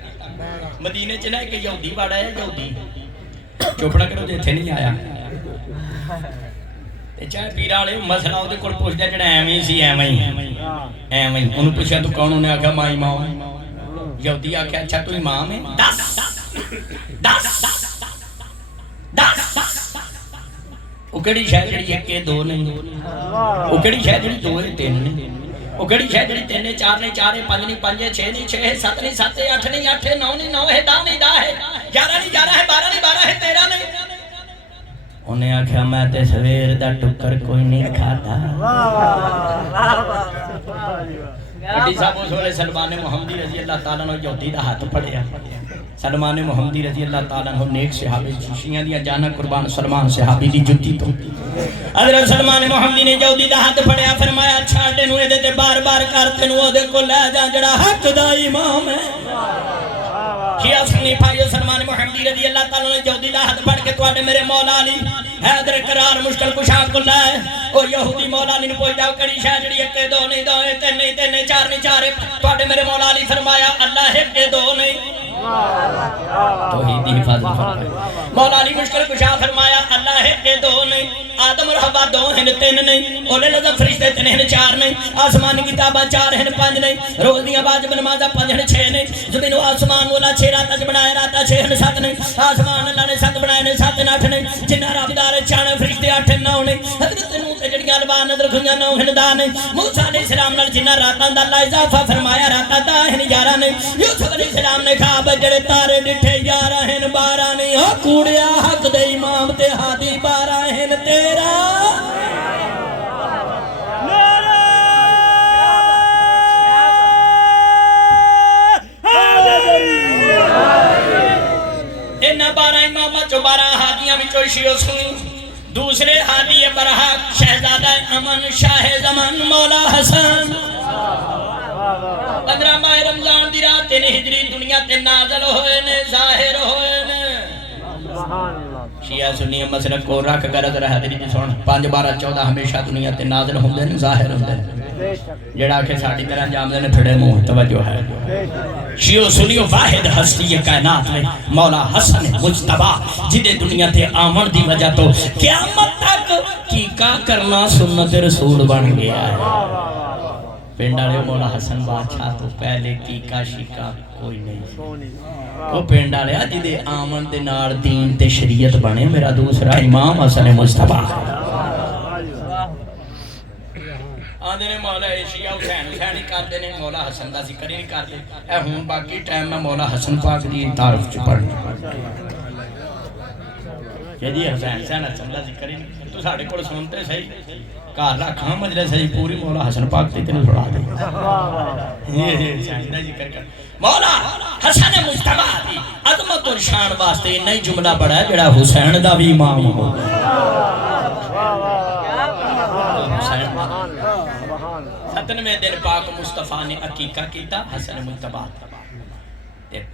مدینے چ نہ کہ یہودی واڑا ہے یہودی چوپڑا کرو جے ایتھے نہیں آیا چاہے پیرا والے مسئلہ وہ کول پوچھتا جڑا ایویں سی ایویں انہوں پوچھا تو کون؟ انہیں آخیا ماں امام یہودی آخیا اچھا تو امام ہے دس وہ کہڑی شاید جڑی ایک دو نہیں وہ کہڑی شاید جڑی دو ہے تین نہیں وہ کہڑی شاید جڑی تین ہے چار نہیں چار ہے پانچ نہیں پانچ ہے چھ نہیں چھ ہے سات نہیں سات ہے آٹھ نہیں آٹھ ہے نو نہیں نو ہے دا نہیں دا ہے گیارہ نہیں گیارہ ہے بارہ نہیں بارہ ہے تیرہ نہیں انہیں آخیا میں تے سویر دا ٹکر کوئی نہیں کھاتا بڑی صاحب اس ویلے سلمان محمدی رضی اللہ تعالیٰ نے یہودی دا ہاتھ پڑیا سلمان محمدی رضی اللہ تعالیٰ نے نیک صحابی شیعہ دیا جانا قربان سلمان صحابی دی جتی تو حضرت سلمان محمدی نے یہودی دا ہاتھ پڑیا فرمایا چھاڑے نو دے تے بار بار کرتے نو دے کو لے جا جڑا حق دا امام ہے شیعہ سنی بھائیو سلمان محمدی رضی اللہ تعالیٰ نے یہودی دا ہاتھ پڑھ کے تواڈے میرے مولا علی حیدر قرار مشکل کشا کو لائے او یہودی مولا علی نے پوچھ جاؤ کڑی شاہ جڑی ایک دو نہیں دو ہے تین نہیں تین چار نہیں چار ہے تواڈے میرے مولا علی فرمایا اللہ ایک دو نہیں توحید دی حفاظت فرمایا مولا علی مشکل کشا فرمایا اللہ ایک دو نہیں آدم اور حوا دو ہیں تین نہیں اولے لذب فرشتے تین ہیں چار نہیں آسمانی کتابہ چار ہیں پانچ نہیں روز دیا واجب نمازہ پانچ ہیں چھ نہیں زمین و آسمان مولا چھ راتہ جو بنائے راتہ چھ ہیں سات نہیں آسمان اللہ نے سات بنائے نے سات آٹھ نہیں جنہ رابدار چانے فرشتے آٹھ نو نہیں حضرت نو تجڑیاں البان نظر کھنیاں نو ہیں دا نہیں موسیٰ علیہ السلام نے جنہ راتہ دا اللہ اضافہ فرمایا راتہ دا ہیں گیارہ نہیں یوسف علیہ السلام نے خواب جڑے تارے ڈٹھے گیارہ ہیں بارہ نہیں ہو کوڑیا حق دے امام تے ہادی بارہ ہیں تیرا انہا بارہ امامہ جو بارہ حادیاں بھی چوشیوں سنی دوسرے حادی برحق شہزادہ امن شاہ زمان مولا حسن 15 ماہ رمضان دی رات نے ہجری دنیا تے نازل ہوئے نے ظاہر ہوئے نے شیعہ سنی مسلک کو رکھ گرد رہا دلی جی سن 5 12 14 ہمیشہ دنیا تے نازل ہوندے نے ظاہر ہوندے نے جڑا کہ ساڑی طرح جام دے نے پھڑے منہ توجہ ہے شیعہ سنیو واحد ہستی کائنات میں مولا حسن مجتبہ جدے دنیا تے آمن دی وجہ تو قیامت تک کی کا کرنا سنت رسول بن گیا ہے پینڈالے مولا حسن بادشاہ تو پہلے کی کا شکا کوئی نہیں وہ پینڈالے جدے آمن دے نار دین تے شریعت بنے میرا دوسرا امام حسن مجتبہ آدھے نے مولا شیعہ حسین ہی کر دے نے مولا حسن دا ذکر ہی کر دے اے ہون باقی ٹائم میں مولا حسن پاک دی تعارف چ پڑھنا کہ جی حسین حسن دا ذکر ہی تو ساڑھے کوڑ سنتے صحیح کار رکھاں مجلس ہے پوری مولا حسن پاک تے تینوں چھڑا دے یہ حسین دا ذکر کر مولا حسن مجتبہ دی عظمت اور شان واسطے نئی جملہ بڑا ہے جڑا حسین دا بھی امام ہو ستنویں دن پاک مصطفیٰ نے عقیقہ کیتا حسن مجتبہ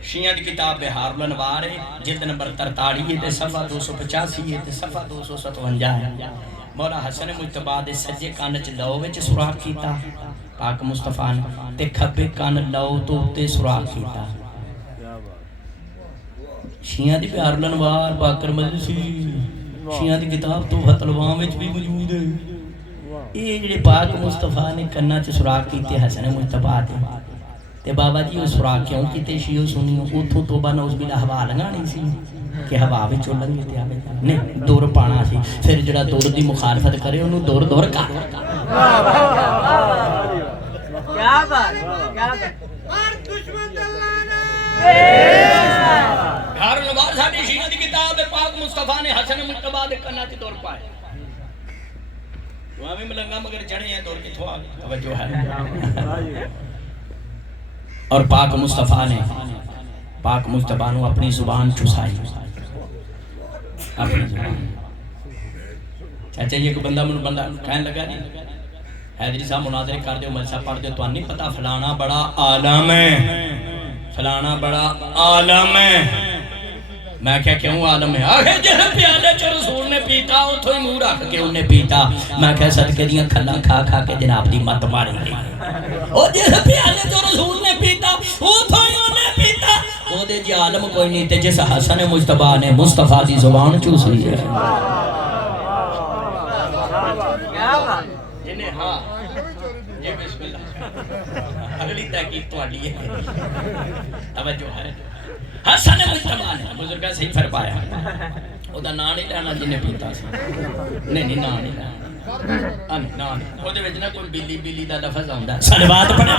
شیعہ دی کتاب بہار الانوار ہے جلد نمبر 43 تے صفحہ 285 تے صفحہ 257 ہے مولا حسن مجتبہ دے سجے کان چ لو وچ سوراخ کیتا پاک مصطفیٰ نے تے کھبے کان لو تو تے سوراخ کیتا شیعہ دی بہار الانوار باقر مجلسی شیعہ دی کتاب تو فتلوان وچ بھی موجود ہے یہ جڑے پاک مصطفیٰ نے کنا چ سوراخ کیتے حسن مجتبہ تے بابا جی وہ سوراخ کیوں کیتے شیعہ سنیو اوتھوں توبہ نعوذ باللہ ہوا لگانی سی کہ ہوا وچ لنگے تے آوے نہیں دور پانا سی پھر جڑا دور دی مخالفت کرے انہوں دور دور کر کیا بات اور دشمن دلانا ہر نواز ساڈی شیعہ دی کتاب پاک مصطفیٰ نے حسن مجتبہ دے کنا چ دور پائے وہاں بھی ملنگا مگر جڑے ہیں دور کی تھوا توجہ ہے اور پاک مصطفیٰ نے پاک مجتبہ نے اپنی زبان چسائی اپنی زبان چاچا یہ کوئی بندہ من بندہ کہنے لگا نہیں حیدری صاحب مناظرے کر دے ملسہ پڑھ دے تو نہیں پتا فلانا بڑا عالم ہے فلانا بڑا عالم ہے میں کہا کیوں عالم ہے آگے جہاں پیالے چو رسول نے پیتا ہو تو ہی مور رکھ کے انہیں پیتا میں کہا صدقے دیاں کھلا کھا کھا کے جناب دی مت ماریں گے وہ جہاں پیالے چو رسول نے پیتا وہ تو ہی انہیں پیتا وہ دے جی عالم کوئی نہیں تے جس حسن مجتبہ نے مصطفیٰ دی زبان چوس لی ہے اگلی تحقیق تہاڈی ہے توجہ ہے حسن مجتبی نے بزرگاں صحیح فرمایا او دا نام نہیں لینا جن نے پیتا سی نہیں نام نہیں لینا نام او دے وچ نہ کوئی بلی بلی دا لفظ آوندا صلوات پڑھے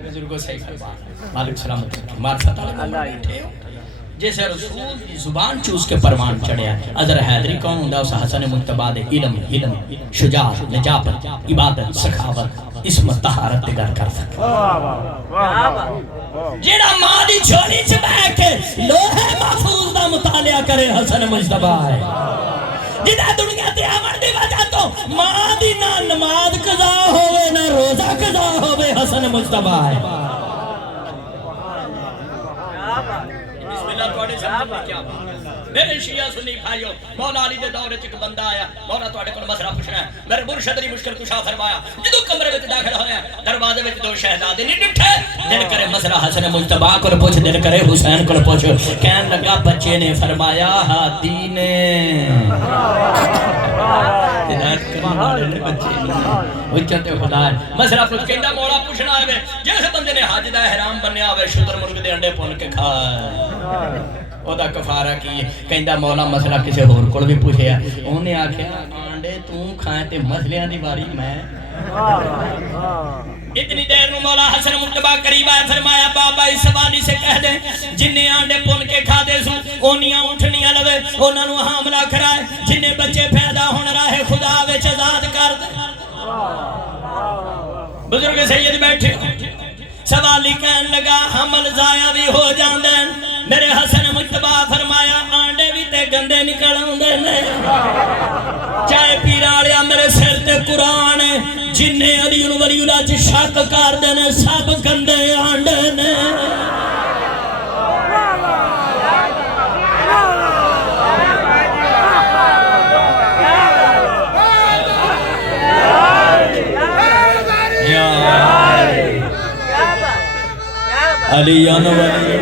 بزرگوں صحیح فرمایا مالک سلامت معرفت اللہ جیسے رسول کی زبان چوس کے پروان چڑھیا اظہر حیدری کون ہوندا اس حسن مجتبی دے علم شجاعت نجابت عبادت سخاوت عصمت طہارت تے گل کر سکے جیڑا ماں دی جھولی چ بیٹھ کے لوح محفوظ دا مطالعہ کرے حسن مجتبی ہے جدا دنیا تے آمن دی وجہ تو ماں دی نہ نماز قضا ہوئے نہ روزہ قضا ہوئے حسن مجتبی ہے میرے شیعہ سنی بھائیو مولا علی دے دور وچ ایک بندہ آیا مولا تواڈے کول مسئلہ پوچھنا ہے میرے مرشد دی مشکل کشا فرمایا جدوں کمرے وچ داخل ہویا دروازے وچ دو شہزادے نہیں ڈٹھے دل کرے مسئلہ حسن مجتبی کول پوچھ دل کرے حسین کول پوچھ کہن لگا بچے نے فرمایا ہادی نے ہدایت کرنے والے نے بچے نے حجت خدا ہے مسئلہ پوچھ کہندا مولا پوچھنا ہے جس بندے نے حج دا احرام بنیا ہوئے شتر مرغ دے انڈے پون کے کھائے او دا کفارہ کی کہندا مولا مسئلہ کسے ہور کول بھی پوچھیا اونے آکھیا آنڈے تو کھائے تے مسئلیاں دی واری میں اتنی دیر نو مولا حسن مجتبی قریب آیا فرمایا بابا اس سوالی سے کہہ دیں جنہیں آنڈے پون کے کھا دے سو اونیاں اٹھنیاں لوے انہاں نو حاملہ کرائے جنہیں بچے پیدا ہونے راہ خدا وچ آزاد کر دے بزرگ سید بیٹھے سوالی کہن لگا حمل ضائع بھی ہو جاندے میرے حسن مجتبی فرمایا آنڈے بھی تے گندے نکل آندے نے چائے پیرا لیا میرے سر تے قرآن جنہیں علی ولی اللہ چ شک کر دے نے سب گندے آنڈے نے علی ولی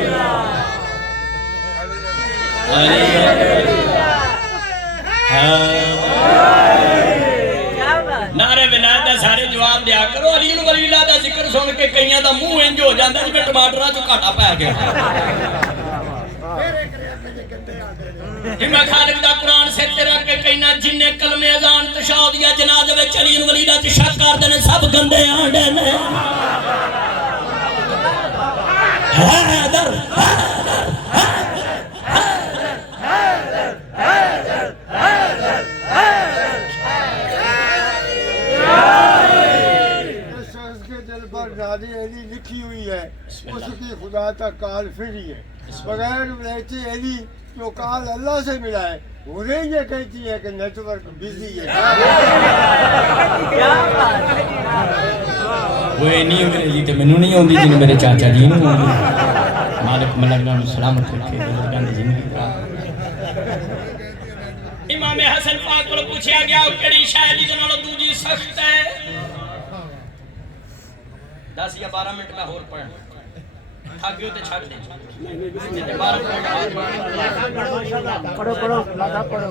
نعرے ولایت دا سارے جواب دیا کرو علی ولی اللہ دا ذکر سن کے کئیاں دا منہ انج ہو جاندا جویں ٹماٹراں چوں گھاٹا پے گیا میں خالق دا قرآن سے تیرا کے کئیاں جن کلمے اذان تشہد یا جنازے وچ علی ولی اللہ تے شک کر دے سب گندے آنڈے نے حیدر علی لکھی ہوئی ہے اس کی خدا تک کال فری ہے بغیر ولایت علی جو کال اللہ سے ملا ہے انہیں یہ کہتی ہے کہ نیٹ ورک بزی ہے وہ نہیں انگریزی تے مینوں نہیں آندی جن میرے چاچا جی نوں آندی مالک ملنگاں سلامت رکھے بزرگاں دی زندگی امام حسن پاک کو پوچھا گیا کیڑی شے دی نالوں دوجی سخت ہے 10 یا 12 منٹ میں اور پڑھنا تھک گئے تے چھڈ دے پڑھو لادا پڑھو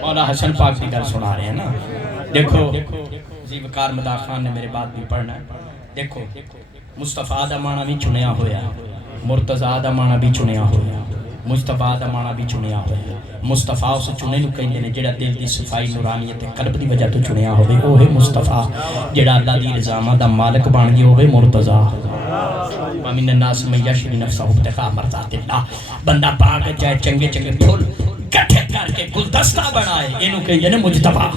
مولا حسن پاک کی گل سنا رہے ہیں نا دیکھو زی وقار مدار خان نے میرے بات بھی پڑھنا ہے دیکھو مصطفیٰ دا معنی بھی چنیا ہویا مرتضیٰ دا معنی بھی چنیا ہویا مصطفیٰ دا معنی بھی چنیا ہویا مصطفیٰ اسے چنے نو کہیں نے جڑا دل دی صفائی نورانیت قلب دی وجہ تو چنیا ہوئے وہ ہے مصطفیٰ جڑا اللہ دی رضامہ دا مالک بان گیا ہوئے مرتضیٰ وَمِنَ النَّاسِ مَن يَشْرِي نَفْسَهُ ابْتِغَاءَ مَرْضَاتِ اللَّهِ بندہ پاک جائے چنگے چنگے پھول کٹھے کر کے گلدستہ بنائے انہوں کہیں نے مجتبیٰ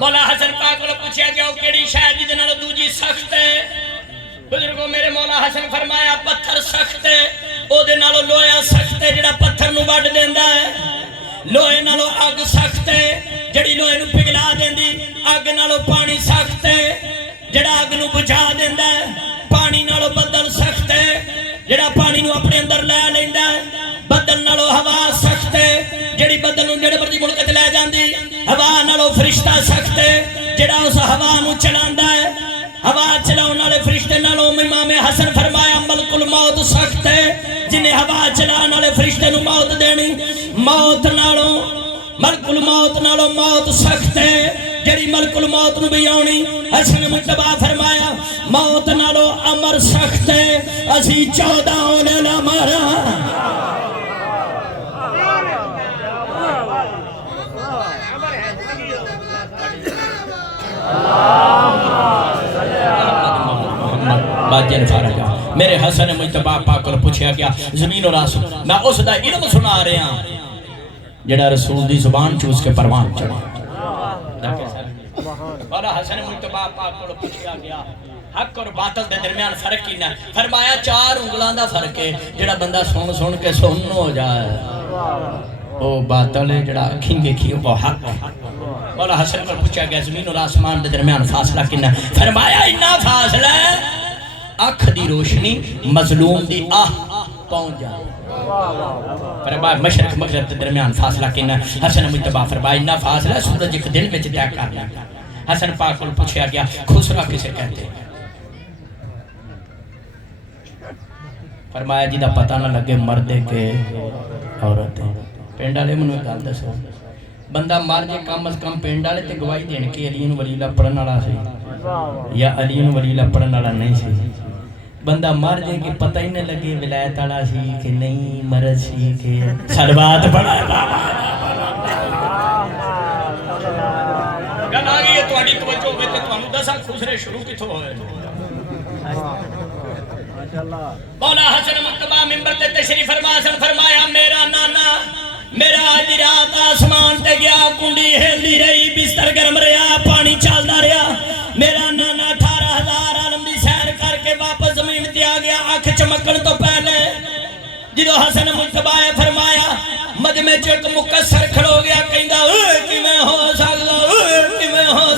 مولا حسن پاک کو پوچھا گیا کیڑی شاید جی نالوں دوجی سخت ہے بزرگوں میرے مولا حسن فرمایا پتھر سخت ہے او دے نالوں لوہا سخت ہے جڑا پتھر نو وڈ دیندا ہے لوہے نالوں اگ سخت ہے جڑی لوہے نو پگھلا دیندی اگ نالوں پانی سخت ہے جڑا اگ نو بجھا دیندا ہے پانی نالوں بدل سخت ہے جڑا پانی نو اپنے اندر لے لیندا ہے بدل نالوں ہوا سخت ہے جڑی بدل نو جڑے مرضی ملک تے لے جاندی ہوا نالوں فرشتہ سخت ہے جڑا اس ہوا نو چلاندا ہے ہوا امام حسن فرمایا ملکل موت سخت ہے جنہیں ہوا چلان والے فرشتے نو موت دینی موت نالوں ملکل موت نالوں موت سخت ہے جڑی ملکل موت نو بھی آنی حسن مجتبہ فرمایا موت نالوں امر سخت ہے اسی 14 ہونے نہ مارا باجر فارغا میرے حسن مجتبہ پاک کو پوچھا گیا زمین اور آسمان میں اس دا علم سنا رہے ہیں جڑا رسول دی زبان چوز کے پروان چڑھا مولا حسن مجتبہ پاک کو پوچھا گیا حق اور باطل دے درمیان فرق کی نہ فرمایا 4 انگلان دا فرق ہے جڑا بندہ سن کے سن ہو جائے وہ باطل ہے جڑا اکھیں دیکھی وہ حق ہے مولا حسن کو پوچھا گیا زمین اور آسمان دے درمیان فاصلہ کنا فرمایا اتنا فاصلہ ہے اکھ دی روشنی مظلوم دی آہ پہنچ جائے فرمایا مشرق مغرب دے درمیان فاصلہ کنا حسن مجتبہ فرمایا اتنا فاصلہ ہے سورج ایک دن میں دیا کرنا حسن پاک کو پوچھا گیا خسرا کسے کہتے ہیں فرمایا جی دا پتہ نہ لگے مردے کے عورتیں پینڈ والے منو گل دسو بندہ مر جے کم از کم پینڈ والے تے گواہی دین کہ علی ولی اللہ پڑھن والا سی یا علی ولی اللہ پڑھن والا نہیں سی بندہ مر جے کہ پتہ ہی نہ لگے ولایت والا سی کہ نہیں مرد سی کہ صلوات پڑھا گل آ گئی ہے تہاڈی توجہ ہوے تے تانوں دساں خسرے شروع کتھوں ہوئے مولا حسن مجتبہ منبر تے تشریف فرمایا میرا نانا میرا آج رات آسمان تے گیا کنڈی ہیلی رہی بستر گرم رہا پانی چالدا رہا میرا نانا 18,000 عالم دی سیر کر کے واپس زمین تے آ گیا آنکھ چمکن تو پہلے جدو حسن مجتبہ فرمایا مجمع چ ایک مکسر کھڑو گیا کہندا اوے کیویں ہو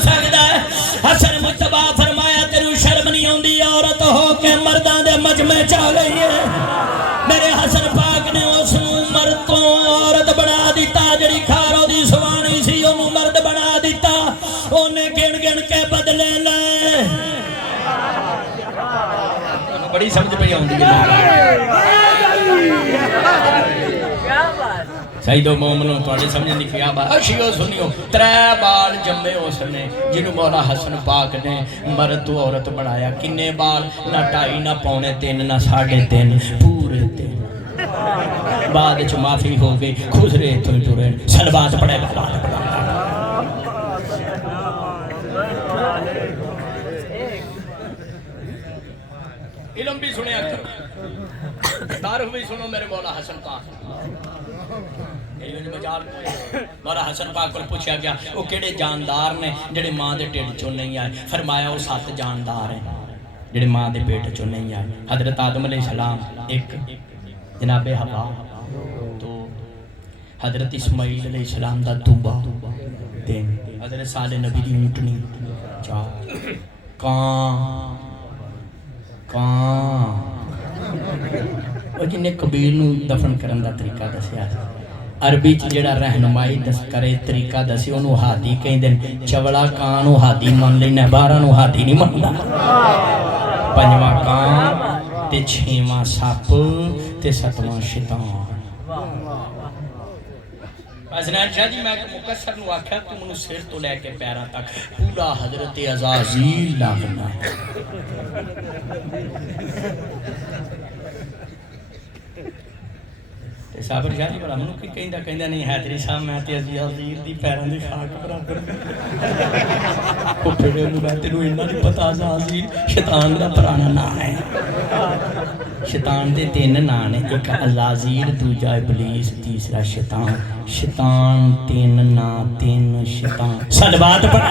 سکدا ہے حسن مجتبہ فرمایا تینوں شرم نہیں اوندی عورت ہو کے مرداں دے مجمع چ آ گئی ہے میرے حسن پاک نے اس مرد تو عورت بنا دیتا جڑی کھارو دی سوانی سی انہوں مرد بنا دیتا انہیں گن کے بدلے لے بڑی سمجھ پہ آؤں دی سیدو مومنوں توڑے سمجھیں دی کیا بات اشیو سنیو 3 بال جمعے اس نے جنہوں مولا حسن پاک نے مرد تو عورت بنایا کنے بال نہ 2.5 نہ 3.25 نہ 3.5 پورے 3 بعد چ معافی ہو گئی خسرے تو ٹرے صلوات پڑھے گا علم بھی سنے اکثر تاریخ بھی سنو میرے مولا حسن پاک مولا حسن پاک کو پوچھا گیا وہ کیڑے جاندار نے جڑے ماں دے ٹھڈ چوں نہیں آئے فرمایا وہ 7 جاندار ہیں جڑے ماں دے پیٹ چوں نہیں آئے حضرت آدم علیہ السلام ایک جناب حوا تو حضرت اسماعیل علیہ السلام دا توبہ 3 حضرت صالح نبی دی اونٹنی 4 کان وہ جنہیں قبیل نو دفن کرن دا طریقہ دسیا عربی چ جڑا رہنمائی دس کرے طریقہ دسی اونوں ہادی کہندے چوڑا کان نو ہادی من لینا 12 نو ہادی نہیں مندا 5واں کان تے 6واں سپ تے 7واں شیطان حضرت شاہ جی میں مقصر نو آکھیا تو منو سر تو لے کے پیراں تک پورا حضرت عزازیل لاغنا ہے صابر شاہ جی بڑا منو کی کہندا نہیں ہے تیری صاحب میں تے عزازیل دی پیراں دی خاک برابر او پھر میں تینوں انہاں نہیں پتہ عزازیل شیطان دا پرانا نام ہے شیطان دے 3 نام نے ایک عزازیل دوجا ابلیس تیسرا شیطان شیطان 3 نام 3 شیطان صلوات پڑھا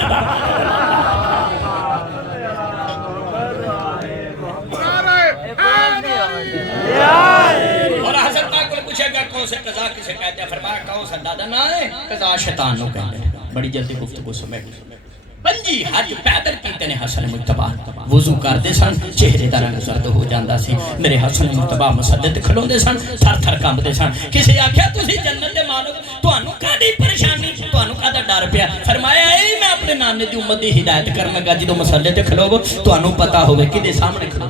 اور حضرت پاک کو پوچھا گیا کون سے قضا کسے کہتے ہیں فرمایا کون سا دادا نہ ہے قضا شیطان نو کہتے ہیں بڑی جلدی گفتگو سمیٹ پنجی حج پیدل کیتے نے حسن مجتبہ وضو کرتے سن چہرے دا رنگ زرد ہو جاندا سی میرے حسن مجتبہ مسجد کھلوندے سن تھر تھر کمبدے سن کسے آکھیا تسی جنت دے مالک تانوں کادی پریشانی تانوں کادا ڈر پیا فرمایا اے میں اپنے نانے دی امت دی ہدایت کرن لگا جدوں مسجد تے کھلوو تانوں پتہ ہوے کدے سامنے کھلو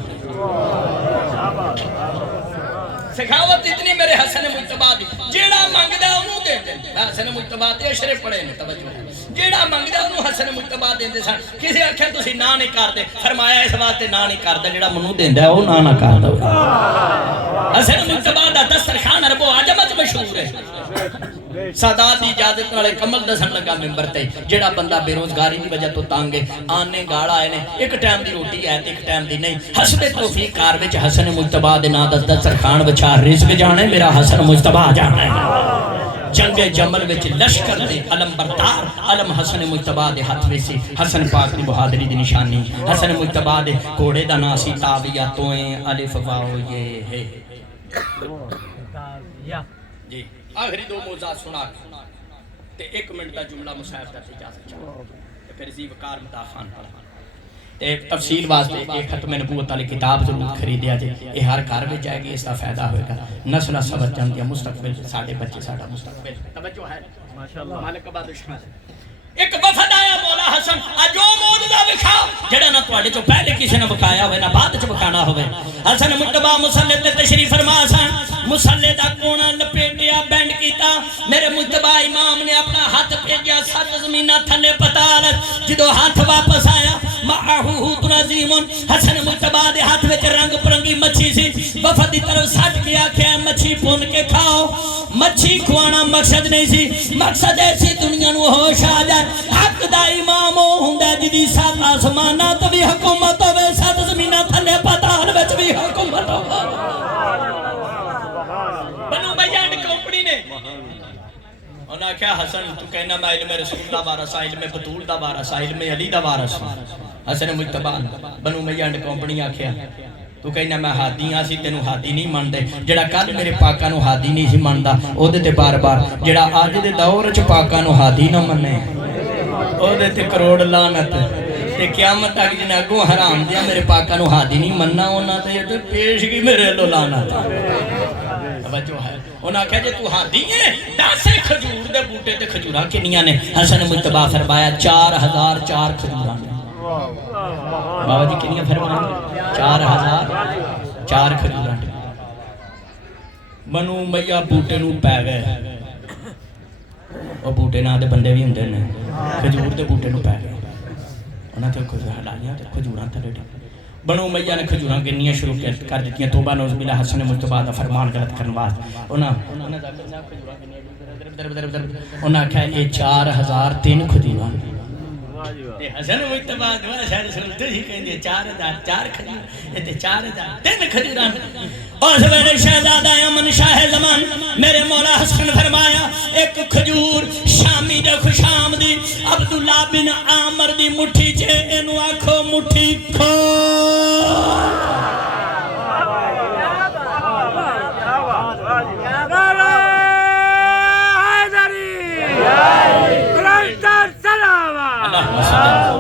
سخاوت اتنی میرے حسن مجتبی دی جیڑا منگدا اونوں دے دین حسن مجتبی تے اشرے پڑے نے توجہ ہے جیڑا منگدا اونوں حسن مجتبی دیندے سن کسے آکھیا تسی نہ نہیں کردے فرمایا اس واسطے نہ نہیں کردا جیڑا منوں دیندا ہے او نہ کردا حسن مجتبی دا دسترخوان عرب و عجم وچ مشہور ہے سادات دی اجازت نال کمل دسن لگا ممبر تے جیڑا بندہ بے روزگاری دی وجہ تو تنگ ہے آنے گاڑ آئے نے ایک ٹائم دی روٹی ہے تے ایک ٹائم دی نہیں حسب توفیق کار وچ حسن مجتبی دے نام دا دسترخوان وچا رزق جانے میرا حسن مجتبی جانا ہے جنگ جمل وچ لشکر دے علم بردار علم حسن مجتبی دے ہاتھ وچ سی حسن پاک دی بہادری دی نشانی حسن مجتبی دے گھوڑے دا نام سی تاویہ تویں الف واو یہ ہے جی آخری دو موضوعات سنا تے ایک منٹ دا جملہ مصاحب دا اجازت چاہو تے پھر زی وقار مدا خان پڑھا تے تفصیل واسطے ایک ختم نبوت والی کتاب ضرور خریدیا جائے یہ ہر گھر میں جائے گی اس کا فائدہ ہوئے گا نسلہ سبت جان دیا مستقبل ساڑھے بچے ساڑھا مستقبل توجہ ہے ماشاءاللہ مالک عباد شمال ایک وفد آیا مولا حسن اجو موجودہ بکھا جڑا نہ توڑے جو پہلے کسی نے بکایا ہوئے نہ بعد جو بکانا ہوئے حسن مجتبی مسلح تے تشریف فرما حسن مسلح دا کونا لپیٹیا بینڈ کیتا میرے مجتبی امام نے اپنا ہاتھ پھیجیا 7 زمینہ تھلے پتالت جدو ہاتھ واپس آیا معاہو ہوت نظیمون حسن مجتبی دے ہاتھ وچ رنگ پرنگی مچھی سی وفد دی طرف سٹ کے آکھیا مچھی پون کے کھاؤ مچھی کھوانا مقصد نہیں سی مقصد ایسی دنیا نو ہوش آ جائے حق دا امام ہوندا جدی 7 آسمانات بھی حکومت ہوے 7 زمیناں تھلے پتال وچ بھی حکومت ہوے بنو بیان کمپنی نے انہاں کیا حسن تو کہنا میں علم رسول دا وارث علم بطول دا وارث علم علی دا وارث حسن مجتبی بنو بیان کمپنی آکھیا تو کہنا میں ہادی ہاں سی تینوں ہادی نہیں مانتے جڑا کل میرے پاکاں نو ہادی نہیں سی ماندا او دے تے بار بار جڑا اج دے دور وچ پاکاں نو ہادی نہ منے او دے تے کروڑ لعنت تے قیامت تک جن اگوں حرام دیا میرے پاکاں نو ہادی نہیں مننا انہاں تے پیش کی میرے لو لعنت توجہ ہے انہاں کہا جے تو ہادی ہے 10 کھجور دے بوٹے تے کھجوراں کنیاں نے حسن مجتبی فرمایا 4004 کھجوراں بابا جی کنیاں فرمایا 4004 کھجوراں بنو امیہ بوٹے نو پے گئے وہ بوٹے نہ دے بندے بھی ہوندے نے کھجور دے بوٹے نو پے گئے انہاں تے کھجور لالیاں تے کھجوراں تھلے بنو امیہ نے کھجوراں گننیاں شروع کر دتیاں توبہ نعوذ باللہ حسن مجتبی دا فرمان غلط کرن واسطے انہاں کہا یہ 4003 کھجوراں حسن مجتبی دعا شاہ رسول تو ہی کہیں دے 4004 کھجوراں یہ تے 4003 کھجوراں اور سویرے شہزادہ امن شاہ زمان میرے مولا حسن فرمایا ایک کھجور شامی دے خوشام دی عبداللہ بن عامر دی مٹھی چے انو آکھو مٹھی کھو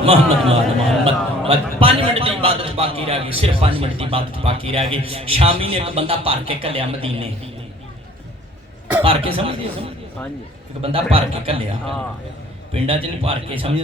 محمد 5 منٹ دی عبادت باقی رہ گئی صرف 5 منٹ دی عبادت باقی رہ گئی شامی نے ایک بندہ پار کے کلیا مدینے پار کے سمجھ ایک بندہ پار کے کلیا پنڈا چ نہیں پار کے سمجھ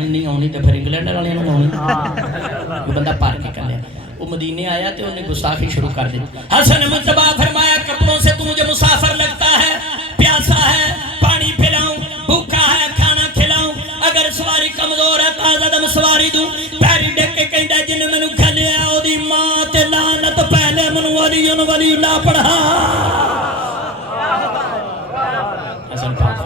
نہیں آنی تو پھر انگلینڈ والے آنی بندہ پار کے کلیا وہ مدینے آیا تو انہیں گستاخی شروع کر دی حسن مجتبی فرمایا کپڑوں سے تو مجھے مسافر لگتا ہے پیاسا ہے پانی پلاؤں بھوکا ہے کھانا کھلاؤں اگر سواری کمزور ہے تازہ دم سواری دوں پیری ڈک کے کہندا جن مینوں کھلیا او دی ماں تے لعنت پہلے منوں ولی اللہ پڑھا حسن پاک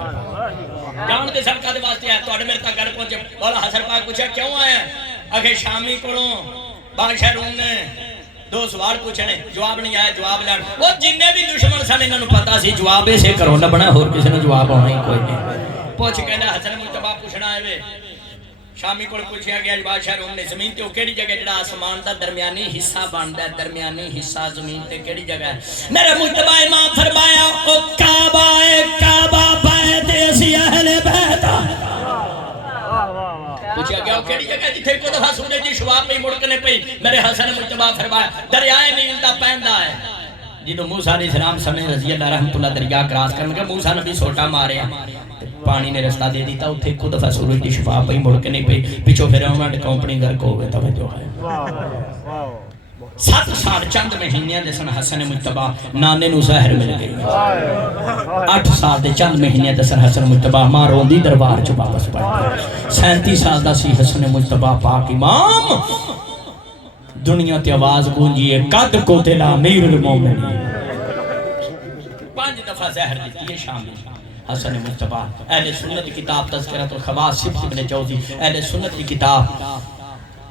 جان دے صدقہ دے واسطے ہے تواڈے میرے تک گھر پہنچے مولا حسن پاک پوچھا کیوں آیا اگے شامی کولوں بادشاہ روم نے 2 سوال پوچھے نے جواب نہیں آیا جواب لین وہ جننے بھی دشمن سن انہاں نوں پتہ سی جواب ایسے کرو لبنا ہور کسی نے جواب ہونا ہی کوئی نہیں پوچھ کہنا حسن مجتبی پوچھنا ہے شامی کو پوچھیا گیا بادشاہ روم نے زمین تے او کیڑی جگہ جڑا آسمان دا درمیانی حصہ بندا ہے درمیانی حصہ زمین تے کیڑی جگہ ہے میرے مجتبی امام فرمایا او کعبہ ہے کعبہ بیت اسی اہل بیت پوچھا گیا کیڑی جگہ جتھے کو دفعہ سورج دی شعاع پہ مڑکنے پئی میرے حسن مجتبی فرمایا دریائے نیل دا پیندا ہے جدو موسیٰ علیہ السلام سمجھ رضی اللہ رحمت اللہ دریا کراس کرنے کہ موسیٰ نبی سوٹا مارے پانی نے رستہ دے دیتا اتھے کو دفعہ سورج دی شفا پئی مڑکنے پئی پیچھو پھر انہاں نے کمپنی گھر کو ہوئے توجہ ہے 7 سال چند مہینے دے سن حسن مجتبی نانے نو زہر مل گئی 8 سال دے چند مہینے دے سن حسن مجتبی ماں روندی دربار چ واپس پڑھ 37 سال دا سی حسن مجتبی پاک امام دنیا تے آواز گونجی ہے قد کو تلا امیر المومنین 5 دفعہ زہر دیتی ہے شام میں حسن مجتبی اہل سنت کی کتاب تذکرۃ الخواص سبت ابن جوزی اہل سنت کی کتاب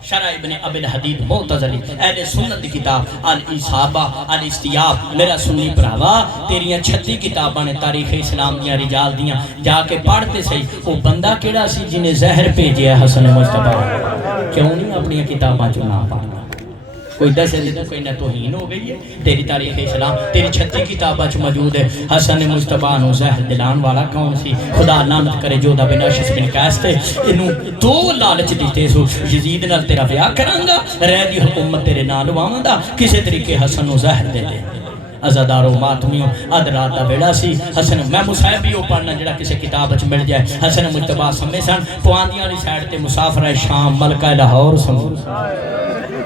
شرع ابن ابی الحدید معتزلی اہل سنت کی کتاب الاصابہ الاستیاب میرا سنی بھراوا تیریاں 36 کتاباں نے تاریخ اسلام دیاں رجال دیاں جا کے پڑھتے سہی وہ بندہ کیڑا سی جنہیں زہر بھیجیا حسن مجتبی کیوں نہیں اپنی کتاباں چ نہ پڑھنا کوئی دس ہے تو کوئی نہ توہین ہو گئی ہے تیری تاریخ اسلام تیری 36 کتاباں چ موجود ہے حسن مجتبی نو زہر دلان والا کون سی خدا لعنت کرے جو دا بن اشعث بن قیس تے اینو 2 لالچ دیتے سو یزید نال تیرا بیاہ کراں گا رہ دی حکومت تیرے نال واواں دا کسے طریقے حسن نو زہر دے دے عزادارو ماتمیوں اد رات دا ویلا سی حسن میں مصاحب ہی پڑھنا جڑا کسی کتاب وچ مل جائے حسن مجتبی سمے سن پواندیاں والی سائیڈ تے مسافر شام ملکہ لاہور سمو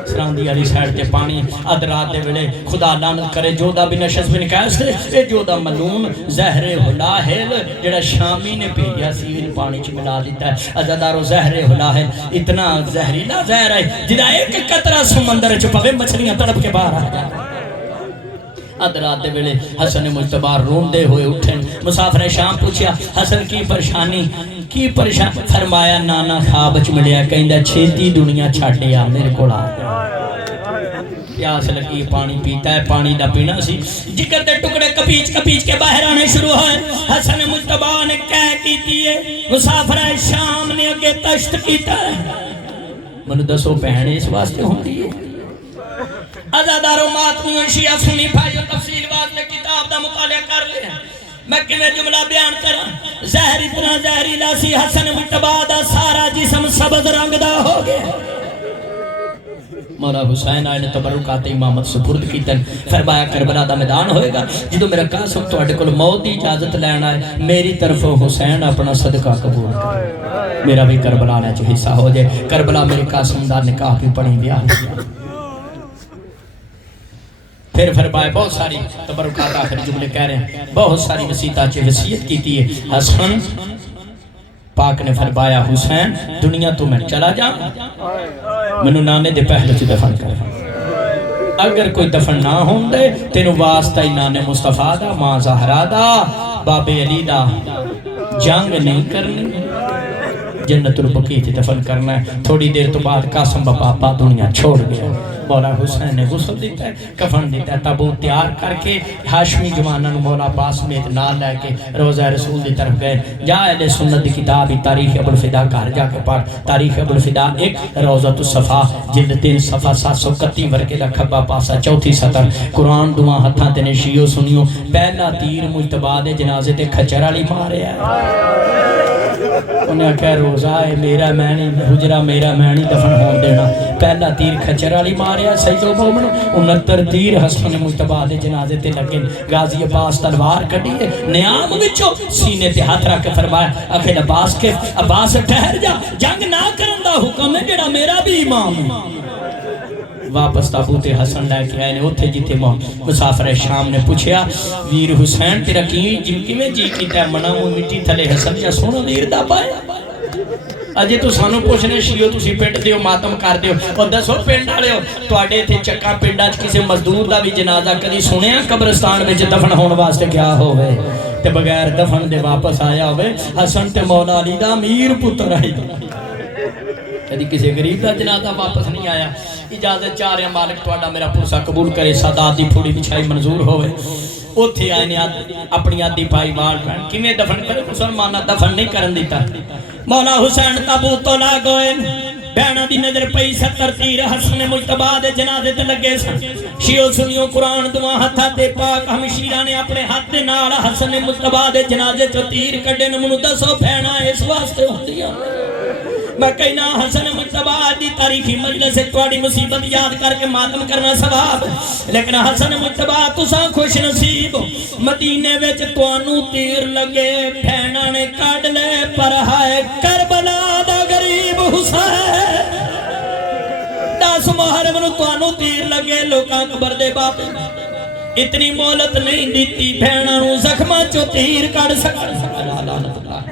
سراندی والی سائیڈ تے پانی اد رات دے ویلے خدا لعنت کرے جودا بن اشعث بن قیس تے اے جودا ملعون زہر ہلاہل جڑا شامی نے بھیجا سی ان پانی چ ملا دیتا ہے عزادارو زہر ہلاہل اتنا زہریلا زہر ہے جڑا ایک قطرہ سمندر چ پوے مچھلیاں تڑپ کے باہر آ جائیں ادرات دے ویلے حسن مجتبی روندے ہوئے اٹھن مسافر شام پوچھیا حسن کی پریشان فرمایا نانا خواب وچ ملیا کہندا چھیتی دنیا چھڈیا میرے کول آ پیاس لگی پانی پیتا ہے پانی دا پینا سی جگر دے ٹکڑے کپیچ کے باہر آنے شروع ہوئے حسن مجتبی نے کہہ کیتی ہے مسافر شام نے اگے تشت کیتا ہے منو دسو بہن اس واسطے ہوندی ہے عزادارو ماتمیوں شیعہ سنی بھائیو تفصیل واسطے کتاب دا مطالعہ کر لیا میں کیویں جملہ بیان کراں زہر اتنا زہریلا سی حسن مجتبی دا سارا جسم سبز رنگ دا ہو گیا مولا حسین آئے نے تبرکات امامت سپرد کیتن فرمایا کربلا دا میدان ہوئے گا جدو میرا قاسم تواڈے کول موت دی اجازت لین آئے میری طرف حسین اپنا صدقہ قبول کرے میرا بھی کربلا نے چ حصہ ہو جائے کربلا میرے قاسم دا نکاح بھی پڑھی بیاہ پھر فرمایا بہت ساری تبرکات آخر جملے کہہ رہے ہیں بہت ساری وسیعتاں چ وصیت کیتی ہے حسن پاک نے فرمایا حسین دنیا تو میں چلا جا منو نانے دے پہلے چ دفن کر اگر کوئی دفن نہ ہوندے تینوں واسطہ ہی نانے مصطفیٰ دا ماں زہرا دا بابے علی دا جنگ نہیں کرنی جنت البقیع تے دفن کرنا ہے تھوڑی دیر تو بعد قاسم باپا دنیا چھوڑ گیا مولا حسین نے غسل دیتا ہے کفن دیتا ہے تابوت تیار کر کے ہاشمی جوانوں مولا عباس سمیت نال لے کے روضہ رسول دی طرف گئے جا اہل سنت دی کتاب تاریخ ابوالفدا گھر جا کے پڑھ تاریخ ابوالفدا 1 روضۃ الصفا جلد 3 صفحہ 731 ورقے دا کھبا پاسا چوتھی سطر قرآن دعا ہتھاں تے نے شیعو سنیو پہلا تیر مجتبی دے جنازے تے کھچر والی ماریا انہیں کہا روزہ ہے میرا میں نہیں حجرہ میرا میں نہیں دفن ہون دینا پہلا تیر کھچر والی ماریا سید و مومن 69 تیر حسن مجتبی دے جنازے تے لگے غازی عباس تلوار کٹی ہے نیام وچوں سینے تے ہاتھ رکھ کے فرمایا اکھے عباس کے عباس ٹھہر جا جنگ نہ کرن دا حکم ہے جڑا میرا بھی امام ہے واپس تابوت حسن لے کے آئے نے اتھے جیتے مسافر شام نے پوچھیا ویر حسین تیرا کیویں جی کیتا ہے منا مٹی تھلے حسن یا سونا ویر دا پایا اجے تو سانو پوچھنے شیو تسی پنڈ دیو ماتم کر دیو اور دسو پنڈ والے ہو تواڈے تے چکا پنڈاں وچ کسے مزدور دا بھی جنازہ کدی سنیا قبرستان وچ دفن ہون واسطے گیا ہوے تے بغیر دفن دے واپس آیا ہوے حسن تے مولا علی دا امیر پتر ہے کدی کسی غریب دا جنازہ واپس نہیں آیا اجازت چاہ رہے ہیں مالک تواڈا میرا پرسا قبول کرے سادات دی پھوڑی بچھائی منظور ہوئے اوتھے آئے نے اپنی آدھی پائی وال پہن کیویں دفن کرے مسلمانہ دفن نہیں کرن دیتا مولا حسین تابوت تو لا گئے بہنا دی نظر پئی 70 تیر حسن مجتبی دے جنازے تے لگے سن شیعو سنیو قرآن دعا ہتھاں تے پاک ہمشیرہ نے اپنے ہاتھ دے نال حسن مجتبی دے جنازے چ تیر کڈے نے منو دسو بہنا اس واسطے ہوندی میں کہنا حسن مجتبی دی تاریخی مجلس سے تواڈی مصیبت یاد کر کے ماتم کرنا ثواب لیکن حسن مجتبی تساں خوش نصیب مدینے وچ تانوں تیر لگے بہنا نے کڈ لے پر ہائے کربلا دا غریب حسین 10 محرم نوں تانوں تیر لگے لگے لوکاں قبر دے باپ اتنی مہلت نہیں دیتی بہناں نوں زخماں چوں تیر کڈ سکن لعنت اللہ